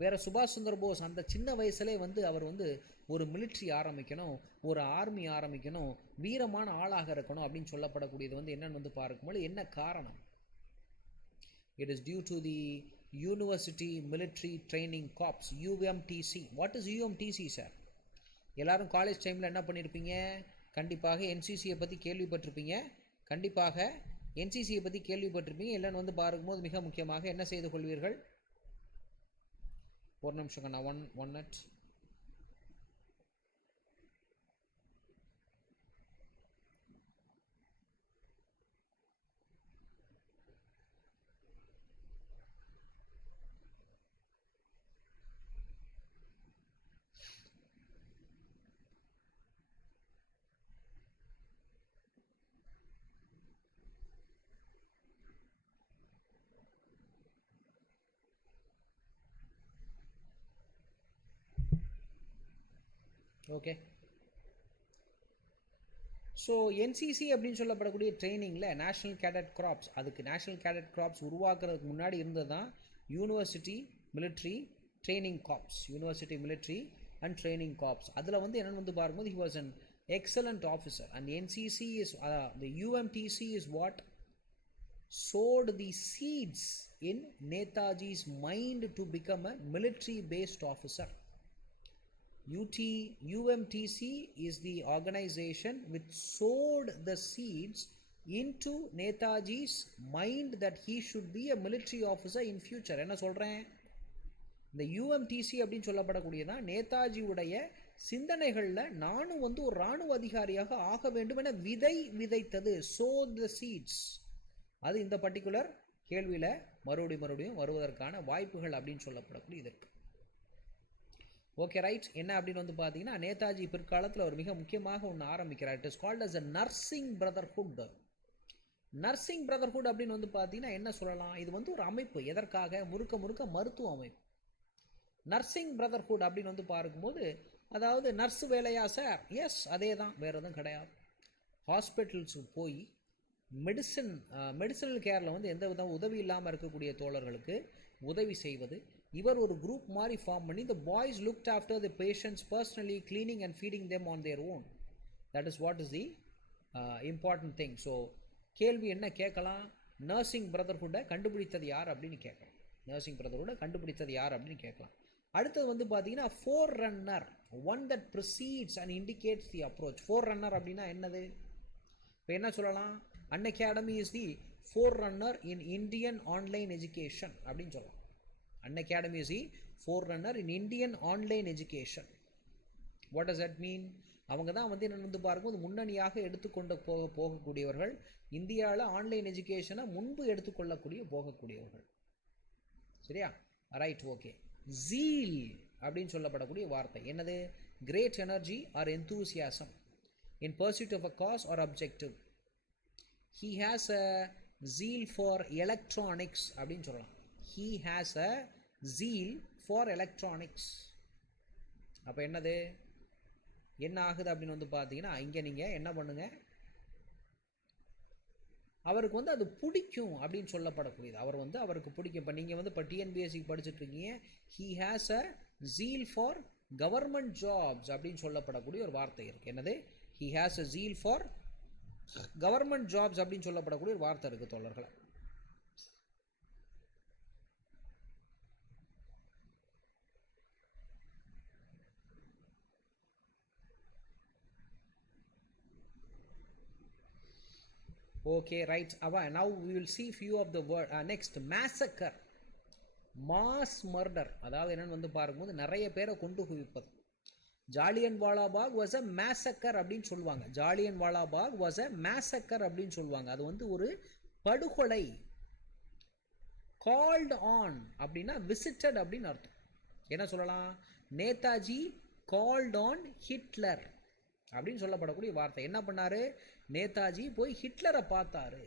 வேறு சுபாஷ் சந்திர போஸ் அந்த சின்ன வயசுலேயே வந்து அவர் வந்து ஒரு மிலிட்ரி ஆரம்பிக்கணும், ஒரு ஆர்மி ஆரம்பிக்கணும், வீரமான ஆளாக இருக்கணும் அப்படின்னு சொல்லப்படக்கூடியது வந்து என்னென்னு வந்து பார்க்கும்போது என்ன காரணம், it is due to the university military training corps, UMTC. What is UMTC sir? எல்லாரும் காலேஜ் டைமில் என்ன பண்ணியிருப்பீங்க? கண்டிப்பாக NCCயை பற்றி கேள்விப்பட்டிருப்பீங்க. கண்டிப்பாக NCCயை பற்றி கேள்விப்பட்டிருப்பீங்க. இல்லைன்னு வந்து பார்க்கும்போது மிக முக்கியமாக என்ன செய்து கொள்வீர்கள்? ஒரு நிமிஷம் நான் one minute. Okay. So NCC அப்படின்னு சொல்லப்படக்கூடிய ட்ரைனிங்கில் நேஷ்னல் கேடட் கிராப்ஸ், அதுக்கு நேஷ்னல் கேடட் கிராப்ஸ் உருவாக்குறதுக்கு முன்னாடி இருந்தது தான் university military training corps, university military and training corps. அதில் வந்து என்னென்னு வந்து பார்க்கும்போது he was an excellent officer and NCC is the UMTC is what sowed the seeds in Netaji's mind to become a military based officer. UMTC is the organization which sowed the seeds into Netaji's mind that he should be a military officer in future. என்ன சொல்கிறேன்? இந்த UMTC அப்படின்னு சொல்லப்படக்கூடியதான் நேதாஜியுடைய சிந்தனைகளில் நானும் வந்து ஒரு இராணுவ அதிகாரியாக ஆக வேண்டும் என விதைத்தது. சோ த சீட்ஸ். அது இந்த பர்டிகுலர் கேள்வியில் மறுபடியும் வருவதற்கான வாய்ப்புகள் அப்படின்னு சொல்லப்படக்கூடிய இதற்கு. Okay right. என்ன அப்படின்னு வந்து பார்த்தீங்கன்னா, நேதாஜி பிற்காலத்தில் ஒரு மிக முக்கியமாக ஒன்று ஆரம்பிக்கிறார். It is called as a nursing brotherhood. Nursing brotherhood அப்படின்னு வந்து பார்த்தீங்கன்னா என்ன சொல்லலாம்? இது வந்து ஒரு அமைப்பு. எதற்காக? முழுக்க மருத்துவ அமைப்பு. நர்சிங் பிரதர்ஹுட் அப்படின்னு வந்து பார்க்கும்போது, அதாவது நர்ஸ் வேலையா சார்? எஸ், அதே தான், வேறு எதுவும் கிடையாது. ஹாஸ்பிட்டல்ஸுக்கு போய் மெடிசனல் கேரில் வந்து எந்த வித உதவி இல்லாமல் இருக்கக்கூடிய தோழர்களுக்கு உதவி செய்வது. இவர் ஒரு குரூப் மாதிரி ஃபார்ம் பண்ணி the boys looked after the patients personally, cleaning and feeding them on their own. That is what is the important thing. So கேள்வி என்ன கேட்கலாம்? நர்சிங் பிரதர்ஹுட்டை கண்டுபிடித்தது யார் அப்படின்னு கேட்கலாம். நர்சிங் பிரதர்ஹுட்டை கண்டுபிடித்தது யார் அப்படின்னு கேட்கலாம். அடுத்தது வந்து பார்த்தீங்கன்னா four runner, one that proceeds and indicates the approach. Four runner அப்படின்னா என்னது? இப்போ என்ன சொல்லலாம்? Unacademy is the forerunner in Indian online education அப்படின்னு சொல்லலாம். Unacademy is the forerunner in Indian online education. What does that mean? அவங்க தான் வந்து என்ன வந்து பார்க்கும்போது முன்னணியாக எடுத்துக்கொண்டு போகக்கூடியவர்கள். இந்தியாவில் ஆன்லைன் எஜுகேஷனை முன்பு போகக்கூடியவர்கள். சரியா? Right, okay. ஜீல் அப்படின்னு சொல்லப்படக்கூடிய வார்த்தை என்னது? Great energy or enthusiasm in pursuit of a cause or objective. He has a zeal for electronics அப்படின்னு சொல்லலாம். He has a zeal for electronics. அப்போ என்னது? என்ன ஆகுது அப்படின்னு வந்து பார்த்தீங்கன்னா, இங்கே நீங்கள் என்ன பண்ணுங்க, அவருக்கு வந்து அது பிடிக்கும் அப்படின்னு சொல்லப்படக்கூடியது. அவருக்கு பிடிக்கும். இப்போ நீங்கள் வந்து இப்போ TNPSC படிச்சுட்டு இருக்கீங்க. He has a zeal for government jobs அப்படின்னு சொல்லப்படக்கூடிய ஒரு வார்த்தை இருக்குது. என்னது? He has a zeal for government jobs அப்படின்னு சொல்லப்படக்கூடிய ஒரு வார்த்தை இருக்குது தோழர்களை. Okay, right. Now we will see few of the word. Next, massacre, mass murder. அதாவது என்னன்னு வந்து பார்க்கும்போது நிறைய பேரை கொண்டு குவிப்பது. Jallianwala Bagh was a massacre அப்படின்னு சொல்லுவாங்க. Jallianwala Bagh was a massacre அப்படின்னு சொல்லுவாங்க. அது வந்து ஒரு படுகொலை. கால்ட் ஆன் அப்படின்னா விசிட்டட் அப்படின்னு அர்த்தம். என்ன சொல்லலாம்? நேதாஜி கால்ட் ஆன் ஹிட்லர் அப்படின்னு சொல்லப்படக்கூடிய வார்த்தை. என்ன பண்ணாரு? நேதாஜி போய் ஹிட்லரை பார்த்தாரு.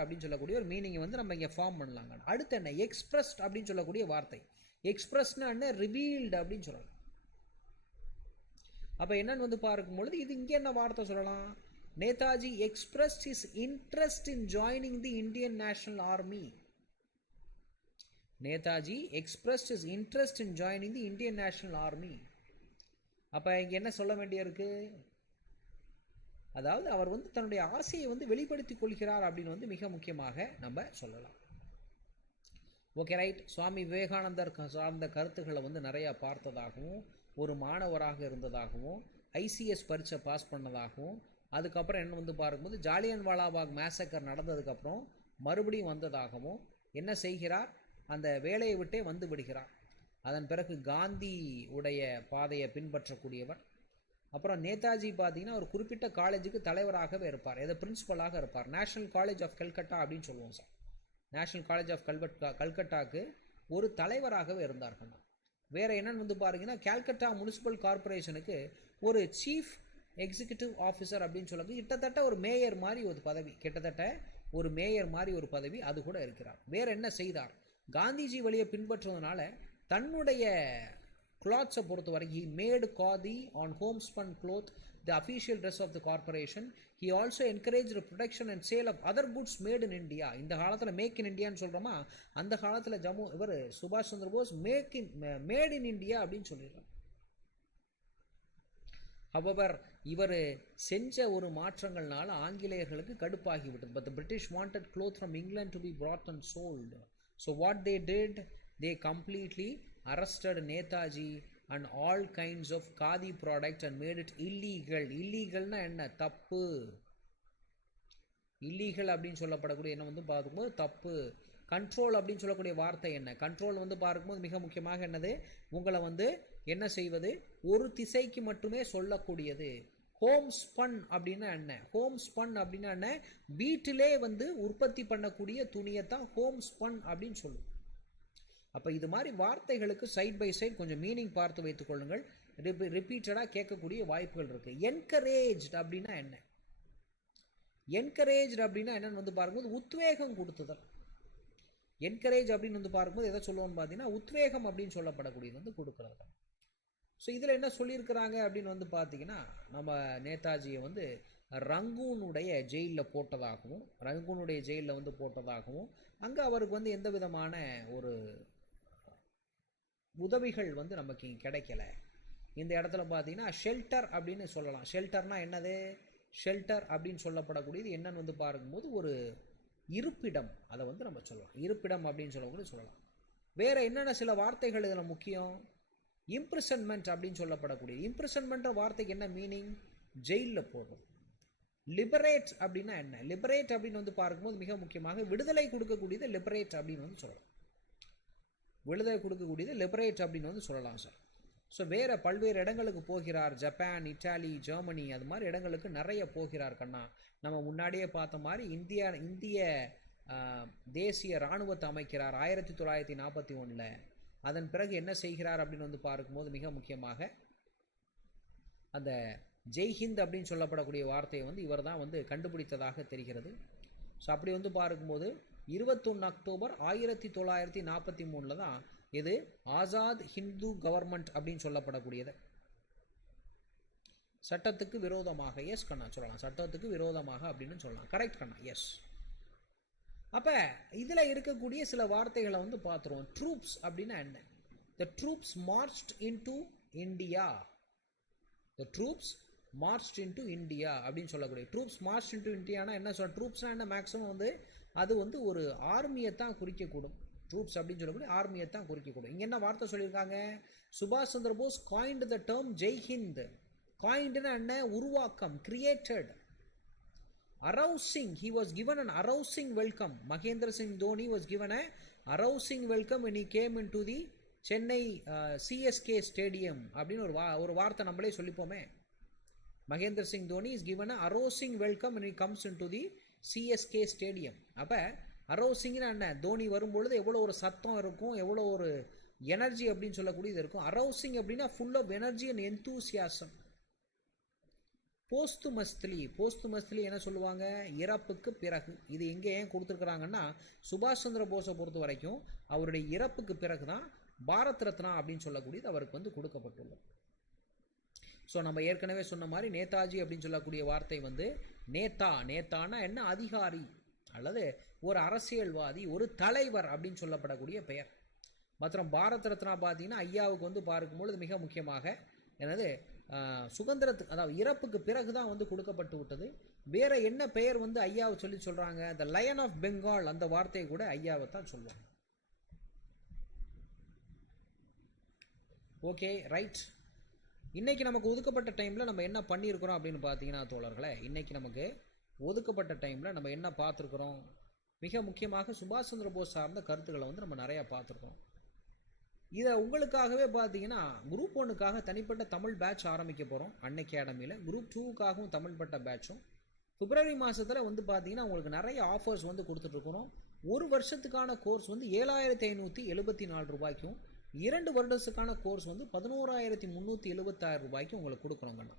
அப்படின்னு சொல்லக்கூடிய ஒரு மீனிங் வந்து நம்ம இங்கே ஃபார்ம் பண்ணலாங்க. அடுத்து என்ன? எக்ஸ்பிரஸ்ட் அப்படின்னு சொல்லக்கூடிய வார்த்தை. எக்ஸ்பிரஸ்னா என்ன? ரிவீல்டு அப்படின்னு சொல்லலாம். அப்போ என்னன்னு வந்து பார்க்கும்பொழுது இது இங்கே என்ன வார்த்தை சொல்லலாம்? Netaji expressed his interest in joining the Indian National Army. Netaji expressed his interest in joining the Indian National Army. அப்போ இங்கே என்ன சொல்ல வேண்டியிருக்கு? அதாவது அவர் வந்து தன்னுடைய ஆசையை வந்து வெளிப்படுத்திக் கொள்கிறார் அப்படின்னு வந்து மிக முக்கியமாக நம்ம சொல்லலாம். Okay right. சுவாமி விவேகானந்தர் சார்ந்த கருத்துக்களை வந்து நிறையா பார்த்ததாகவும், ஒரு மாணவராக இருந்ததாகவும், ஐசிஎஸ் பரீட்சை பாஸ் பண்ணதாகவும், அதுக்கப்புறம் என்ன வந்து பார்க்கும்போது ஜாலியன்வாலாபாக் மேசக்கர் நடந்ததுக்கப்புறம் மறுபடியும் வந்ததாகவும், என்ன செய்கிறார், அந்த வேலையை விட்டே வந்து விடுகிறார். அதன் பிறகு காந்தி உடைய பாதையை பின்பற்றக்கூடியவர். அப்புறம் நேதாஜி பார்த்தீங்கன்னா ஒரு குறிப்பிட்ட காலேஜுக்கு தலைவராகவே இருப்பார், எதை பிரின்சிபலாக இருப்பார். நேஷனல் காலேஜ் ஆஃப் கல்கட்டா அப்படின்னு சொல்லுவோம் சார். நேஷனல் காலேஜ் ஆஃப் கல்கட்டாக்கு ஒரு தலைவராகவே இருந்தார்கள். வேறு என்னென்னு வந்து பாருங்கன்னா கல்கட்டா முனிசிபல் கார்பரேஷனுக்கு ஒரு சீஃப் எக்ஸிக்யூட்டிவ் ஆஃபீஸர் அப்படின்னு சொல்லுங்க, கிட்டத்தட்ட ஒரு மேயர் மாதிரி ஒரு பதவி, கிட்டத்தட்ட ஒரு மேயர் மாதிரி ஒரு பதவி அது கூட இருக்கிறார். வேறு என்ன செய்தார், காந்திஜி வழியை பின்பற்றுவதனால தன்னுடைய cloths பொறுத்த வரைக்கும் he made khadi on homespun cloth the official dress of the corporation. He also encouraged the production and sale of other goods made in India. இந்த காலத்தில் மேக் இன் இந்தியான்னு சொல்கிறோமா, அந்த காலத்தில் இவர் சுபாஷ் Chandra Bose made in India அப்படின்னு சொல்லிடுறார். However, இவர் செஞ்ச ஒரு மாற்றங்கள்னால ஆங்கிலேயர்களுக்கு கடுப்பாகிவிட்டது. But the British wanted cloth from England to be brought and sold. So what they did, they completely arrested Netaji and all kinds of khadi products and made it illegal. Illegalனா என்ன, தப்பு. Illegal அப்படின்னு சொல்லப்படக்கூடிய என்ன வந்து பார்க்கும்போது தப்பு. Control அப்படின்னு சொல்லக்கூடிய வார்த்தை என்ன, கண்ட்ரோல் வந்து பார்க்கும்போது மிக முக்கியமாக என்னது, உங்களை வந்து என்ன செய்வது, ஒரு திசைக்கு மட்டுமே சொல்லக்கூடியது. ஹோம் ஸ்பன் அப்படின்னா என்ன, ஹோம் ஸ்பன் அப்படின்னா என்ன, வீட்டிலே வந்து உற்பத்தி பண்ணக்கூடிய துணியை தான் ஹோம் ஸ்பன் அப்படின்னு சொல்லுவோம். அப்போ இது மாதிரி வார்த்தைகளுக்கு சைட் பை சைட் கொஞ்சம் மீனிங் பார்த்து வைத்துக் கொள்ளுங்கள். ரிப்பீட்டடாக கேட்கக்கூடிய வாய்ப்புகள் இருக்குது. என்கரேஜ்ட் அப்படின்னா என்ன, என்கரேஜ் அப்படின்னா என்னன்னு வந்து பார்க்கும்போது உத்வேகம் கொடுத்துதல். என்கரேஜ் அப்படின்னு வந்து பார்க்கும்போது எதை சொல்லுவோம்னு பார்த்தீங்கன்னா உத்வேகம் அப்படின்னு சொல்லப்படக்கூடியது வந்து கொடுக்குறது. ஸோ இதில் என்ன சொல்லியிருக்கிறாங்க அப்படின்னு வந்து பார்த்தீங்கன்னா, நம்ம நேதாஜியை வந்து ரங்கூனுடைய ஜெயிலில் போட்டதாகவும், ரங்கூனுடைய ஜெயிலில் வந்து போட்டதாகவும், அங்கே அவருக்கு வந்து எந்த விதமான ஒரு உதவிகள் வந்து நமக்கு கிடைக்கல. இந்த இடத்துல பார்த்தீங்கன்னா ஷெல்டர் அப்படின்னு சொல்லலாம். ஷெல்டர்னா என்னது, ஷெல்டர் அப்படின்னு சொல்லப்படக்கூடியது என்னன்னு வந்து பார்க்கும்போது ஒரு இருப்பிடம், அதை வந்து நம்ம சொல்லலாம், இருப்பிடம் அப்படின்னு சொல்லலாம். வேறு என்னென்ன சில வார்த்தைகள் இதில் முக்கியம், இம்ப்ரிசன்மெண்ட் அப்படின்னு சொல்லப்படக்கூடிய, இம்ப்ரிசன்மெண்ட்ற வார்த்தைக்கு என்ன மீனிங், ஜெயிலில் போடுறது. லிபரேட் அப்படின்னா என்ன, லிபரேட் அப்படின்னு வந்து பார்க்கும்போது மிக முக்கியமாக விடுதலை கொடுக்கக்கூடியது லிபரேட் அப்படின்னு வந்து சொல்லலாம். விடுதலை கொடுக்கக்கூடியது லிபரேட் அப்படின்னு வந்து சொல்லலாம் சார். ஸோ வேறு பல்வேறு இடங்களுக்கு போகிறார், ஜப்பான், இட்டாலி, ஜெர்மனி, அது மாதிரி இடங்களுக்கு நிறைய போகிறார் கண்ணா. நம்ம முன்னாடியே பார்த்த மாதிரி இந்திய தேசிய இராணுவத்தை அமைக்கிறார் 1941. அதன் பிறகு என்ன செய்கிறார் அப்படின்னு வந்து பார்க்கும்போது மிக முக்கியமாக அந்த ஜெய்ஹிந்த் அப்படின்னு சொல்லப்படக்கூடிய வார்த்தையை வந்து இவர் தான் வந்து கண்டுபிடித்ததாக தெரிகிறது. ஸோ அப்படி வந்து பார்க்கும்போது 21 அக்டோபர் 1943 தான் இது ஆசாத் ஹிந்து கவர்மெண்ட் அப்படின்னு சொல்லப்படக்கூடியது. சட்டத்துக்கு விரோதமாக, எஸ் கண்ணா சொல்லலாம், சட்டத்துக்கு விரோதமாக அப்படின்னு சொல்லலாம். கரெக்ட் கண்ணா, எஸ். அப்போ இதில் இருக்கக்கூடிய சில வார்த்தைகளை வந்து பார்த்துருவோம். ட்ரூப்ஸ் அப்படின்னா என்ன, த ட்ரூப்ஸ் மார்ச்ட் இன்டு இந்தியா, த ட்ரூப்ஸ் மார்ச்ட் இன்டு இந்தியா அப்படின்னு சொல்லக்கூடிய, ட்ரூப்ஸ் மார்ச் இன்டு இந்தியானா என்ன சொல்ல, ட்ரூப்ஸ்னால் என்ன, மேக்ஸிமம் வந்து அது வந்து ஒரு ஆர்மியை தான் குறிக்கக்கூடும். ட்ரூப்ஸ் அப்படின்னு சொல்லக்கூடிய ஆர்மியை தான் குறிக்கக்கூடும். இங்கே என்ன வார்த்தை சொல்லியிருக்காங்க, சுபாஷ் Chandra Bose coined the term ஜெய்ஹிந்த். காயின்ட்னா என்ன, உருவாக்கம், created. Arousing, he was given an arousing welcome. Mahendra Singh Dhoni was given a arousing welcome when he came into the Chennai CSK stadium அப்படின்னு ஒரு வார்த்தை நம்மளே சொல்லிப்போமே. Mahendra Singh Dhoni is given a arousing welcome when he comes into the CSK stadium. அப்போ அரோசிங்னா என்ன, தோனி வரும்பொழுது எவ்வளோ ஒரு சத்தம் இருக்கும், எவ்வளோ ஒரு எனர்ஜி அப்படின்னு சொல்லக்கூடியது இருக்கும். அரோசிங் அப்படின்னா full of energy and enthusiasm. Posthumously என்ன சொல்லுவாங்க, இறப்புக்கு பிறகு. இது எங்கே ஏன் கொடுத்துருக்குறாங்கன்னா, சுபாஷ் சந்திர போஸை பொறுத்த வரைக்கும் அவருடைய இறப்புக்கு பிறகு தான் பாரத் ரத்னா அப்படின்னு சொல்லக்கூடியது அவருக்கு வந்து கொடுக்கப்பட்டுள்ளது. ஸோ நம்ம ஏற்கனவே சொன்ன மாதிரி நேதாஜி அப்படின்னு சொல்லக்கூடிய வார்த்தை வந்து நேதானா என்ன, அதிகாரி அல்லது ஒரு அரசியல்வாதி, ஒரு தலைவர் அப்படின்னு சொல்லப்படக்கூடிய பெயர். மற்றும் பாரத் ரத்னா பார்த்தீங்கன்னா ஐயாவுக்கு வந்து பார்க்கும்பொழுது மிக முக்கியமாக என்னது சுதந்திரத்துக்கு அதாவது இறப்புக்கு பிறகு தான் வந்து கொடுக்கப்பட்டு விட்டது. வேறு என்ன பெயர் வந்து ஐயாவை சொல்கிறாங்க, த லயன் ஆஃப் பெங்கால் அந்த வார்த்தையை கூட ஐயாவை தான் சொல்லுவாங்க. Okay right. இன்றைக்கி நமக்கு ஒதுக்கப்பட்ட டைமில் நம்ம என்ன பண்ணியிருக்கிறோம் அப்படின்னு பார்த்தீங்கன்னா தோழர்களே, இன்றைக்கி நமக்கு ஒதுக்கப்பட்ட டைமில் நம்ம என்ன பார்த்துருக்குறோம், மிக முக்கியமாக சுபாஷ் சந்திர போஸ் சார்ந்த கருத்துக்களை வந்து நம்ம நிறையா பார்த்துருக்கோம். இதை உங்களுக்காகவே பார்த்தீங்கன்னா குரூப் 1க்காக தனிப்பட்ட தமிழ் பேட்ச் ஆரம்பிக்க போகிறோம் அன்அகாடமியில். குரூப் 2க்காகவும் தமிழ்பட்ட பேட்சும் பிப்ரவரி மாதத்தில் வந்து பார்த்தீங்கன்னா உங்களுக்கு நிறைய ஆஃபர்ஸ் வந்து கொடுத்துட்ருக்குறோம். ஒரு வருஷத்துக்கான கோர்ஸ் வந்து 7574 ரூபாய்க்கும், 2 வருடத்துக்கான கோர்ஸ் வந்து 11,376 ரூபாய்க்கு உங்களுக்கு கொடுக்குறோங்கண்ணா.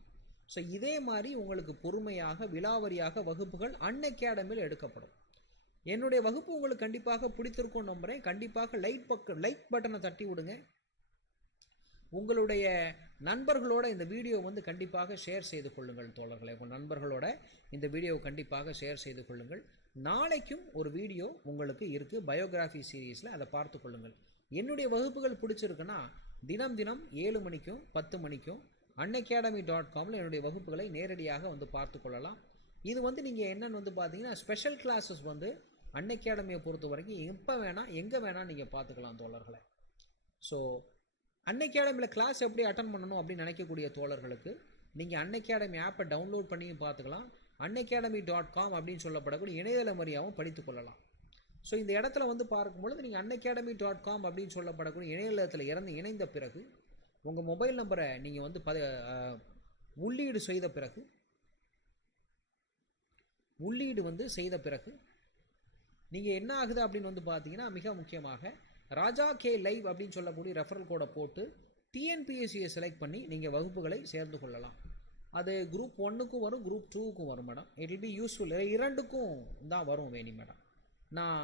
ஸோ இதே மாதிரி உங்களுக்கு பொறுமையாக விலாவரியாக வகுப்புகள் அன்அகாடமியில் எடுக்கப்படும். என்னுடைய வகுப்பு உங்களுக்கு கண்டிப்பாக பிடித்திருக்கும் நம்புகிறேன். கண்டிப்பாக லைக் பட்டனை தட்டி விடுங்க. உங்களுடைய நண்பர்களோட இந்த வீடியோ வந்து கண்டிப்பாக ஷேர் செய்து கொள்ளுங்கள் தோழர்களே. உங்கள் நண்பர்களோட இந்த வீடியோவை கண்டிப்பாக ஷேர் செய்து கொள்ளுங்கள். நாளைக்கும் ஒரு வீடியோ உங்களுக்கு இருக்குது பயோகிராஃபி சீரீஸில், அதை பார்த்து கொள்ளுங்கள். என்னுடைய வகுப்புகள் பிடிச்சிருக்குன்னா தினம் 7 மணிக்கும் 10 மணிக்கும் unacademy.comல என்னுடைய வகுப்புகளை நேரடியாக வந்து பார்த்து கொள்ளலாம். இது வந்து நீங்கள் என்னென்னு வந்து பார்த்தீங்கன்னா ஸ்பெஷல் கிளாஸஸ் வந்து அன்அகாடமியை பொறுத்த வரைக்கும் எப்போ வேணால் எங்கே வேணால் நீங்கள் பார்த்துக்கலாம் தோழர்களை. ஸோ அன்அகாடமியில் கிளாஸ் எப்படி அட்டன் பண்ணணும் அப்படின்னு நினைக்கக்கூடிய தோழர்களுக்கு நீங்கள் அன்அகாடமி ஆப்பை டவுன்லோட் பண்ணியும் பார்த்துக்கலாம். unacademy.com அப்படின்னு சொல்லப்படக்கூடிய இணையதள முறையாகவும் படித்து கொள்ளலாம். ஸோ இந்த இடத்துல வந்து பார்க்கும்பொழுது நீங்கள் unacademy.com அப்படின்னு சொல்லப்படக்கூடிய இணையதளத்தில் இணைந்த பிறகு உங்கள் மொபைல் நம்பரை நீங்கள் வந்து உள்ளீடு செய்த பிறகு நீங்கள் என்ன ஆகுது அப்படின்னு வந்து பார்த்தீங்கன்னா மிக முக்கியமாக ராஜா கே லைவ் அப்படின்னு சொல்லக்கூடிய ரெஃபரல் கோடை போட்டு டிஎன்பிஎஸ்சியை செலக்ட் பண்ணி நீங்கள் வகுப்புகளை சேர்ந்து கொள்ளலாம். அது குரூப் 1க்கும் வரும், குரூப் 2க்கும் வரும் madam. It will be useful. 2க்கும் தான் வரும் வேணி மேடம். நான்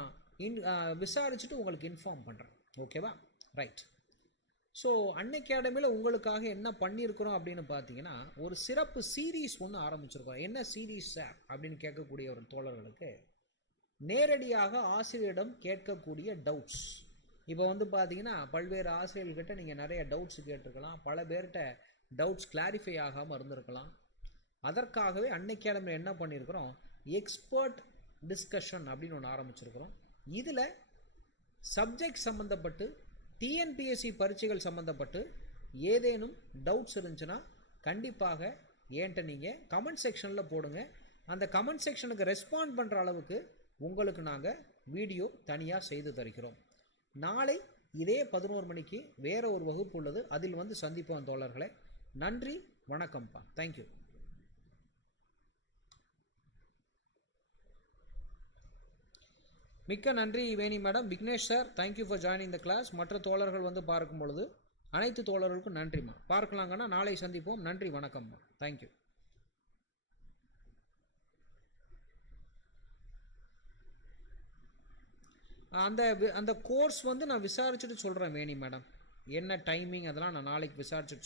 விசாரிச்சுட்டு உங்களுக்கு இன்ஃபார்ம் பண்ணுறேன். ஓகேவா? ரைட். ஸோ அன்அகாடமியில் உங்களுக்காக என்ன பண்ணியிருக்கிறோம் அப்படின்னு பார்த்தீங்கன்னா ஒரு சிறப்பு சீரீஸ் ஒன்று ஆரம்பிச்சிருக்கோம். என்ன சீரீஸ் சார் அப்படின்னு கேட்கக்கூடிய ஒரு தோழர்களுக்கு நேரடியாக ஆசிரியரிடம் கேட்கக்கூடிய டவுட்ஸ். இப்போ வந்து பார்த்தீங்கன்னா பல்வேறு ஆசிரியர்கிட்ட நீங்கள் நிறைய டவுட்ஸ் கேட்டிருக்கலாம். பல பேர்கிட்ட டவுட்ஸ் கிளாரிஃபை ஆகாமல் இருந்திருக்கலாம். அதற்காகவே அன்அகாடமியில் என்ன பண்ணியிருக்கிறோம், எக்ஸ்பர்ட் டிஸ்கஷன் அப்படின்னு ஒன்று ஆரம்பிச்சிருக்கிறோம். இதில் சப்ஜெக்ட் சம்மந்தப்பட்டு டிஎன்பிஎஸ்சி பரீட்சைகள் சம்மந்தப்பட்டு ஏதேனும் டவுட்ஸ் இருந்துச்சுன்னா கண்டிப்பாக ஏன்ட்ட நீங்கள் கமெண்ட் செக்ஷனில் போடுங்க. அந்த கமெண்ட் செக்ஷனுக்கு ரெஸ்பாண்ட் பண்ணுற அளவுக்கு உங்களுக்கு நாங்கள் வீடியோ தனியாக செய்து தருகிறோம். நாளை இதே 11 மணிக்கு வேறு ஒரு வகுப்பு உள்ளது, அதில் வந்து சந்திப்போம் தோழர்களே. நன்றி, வணக்கம்ப்பா. தேங்க்யூ. மிக்க நன்றி Veni madam. Vignesh sir, thank you for joining the class. மற்ற தோழர்கள் வந்து பார்க்கும் பொழுது அனைத்து தோழர்களுக்கும் நன்றிம்மா. பார்க்கலாங்கன்னா நாளை சந்திப்போம். நன்றி, வணக்கம்மா. தேங்க்யூ. அந்த கோர்ஸ் வந்து நான் விசாரிச்சுட்டு சொல்கிறேன் வேணி மேடம். என்ன டைமிங் அதெல்லாம் நான் நாளைக்கு விசாரிச்சுட்டு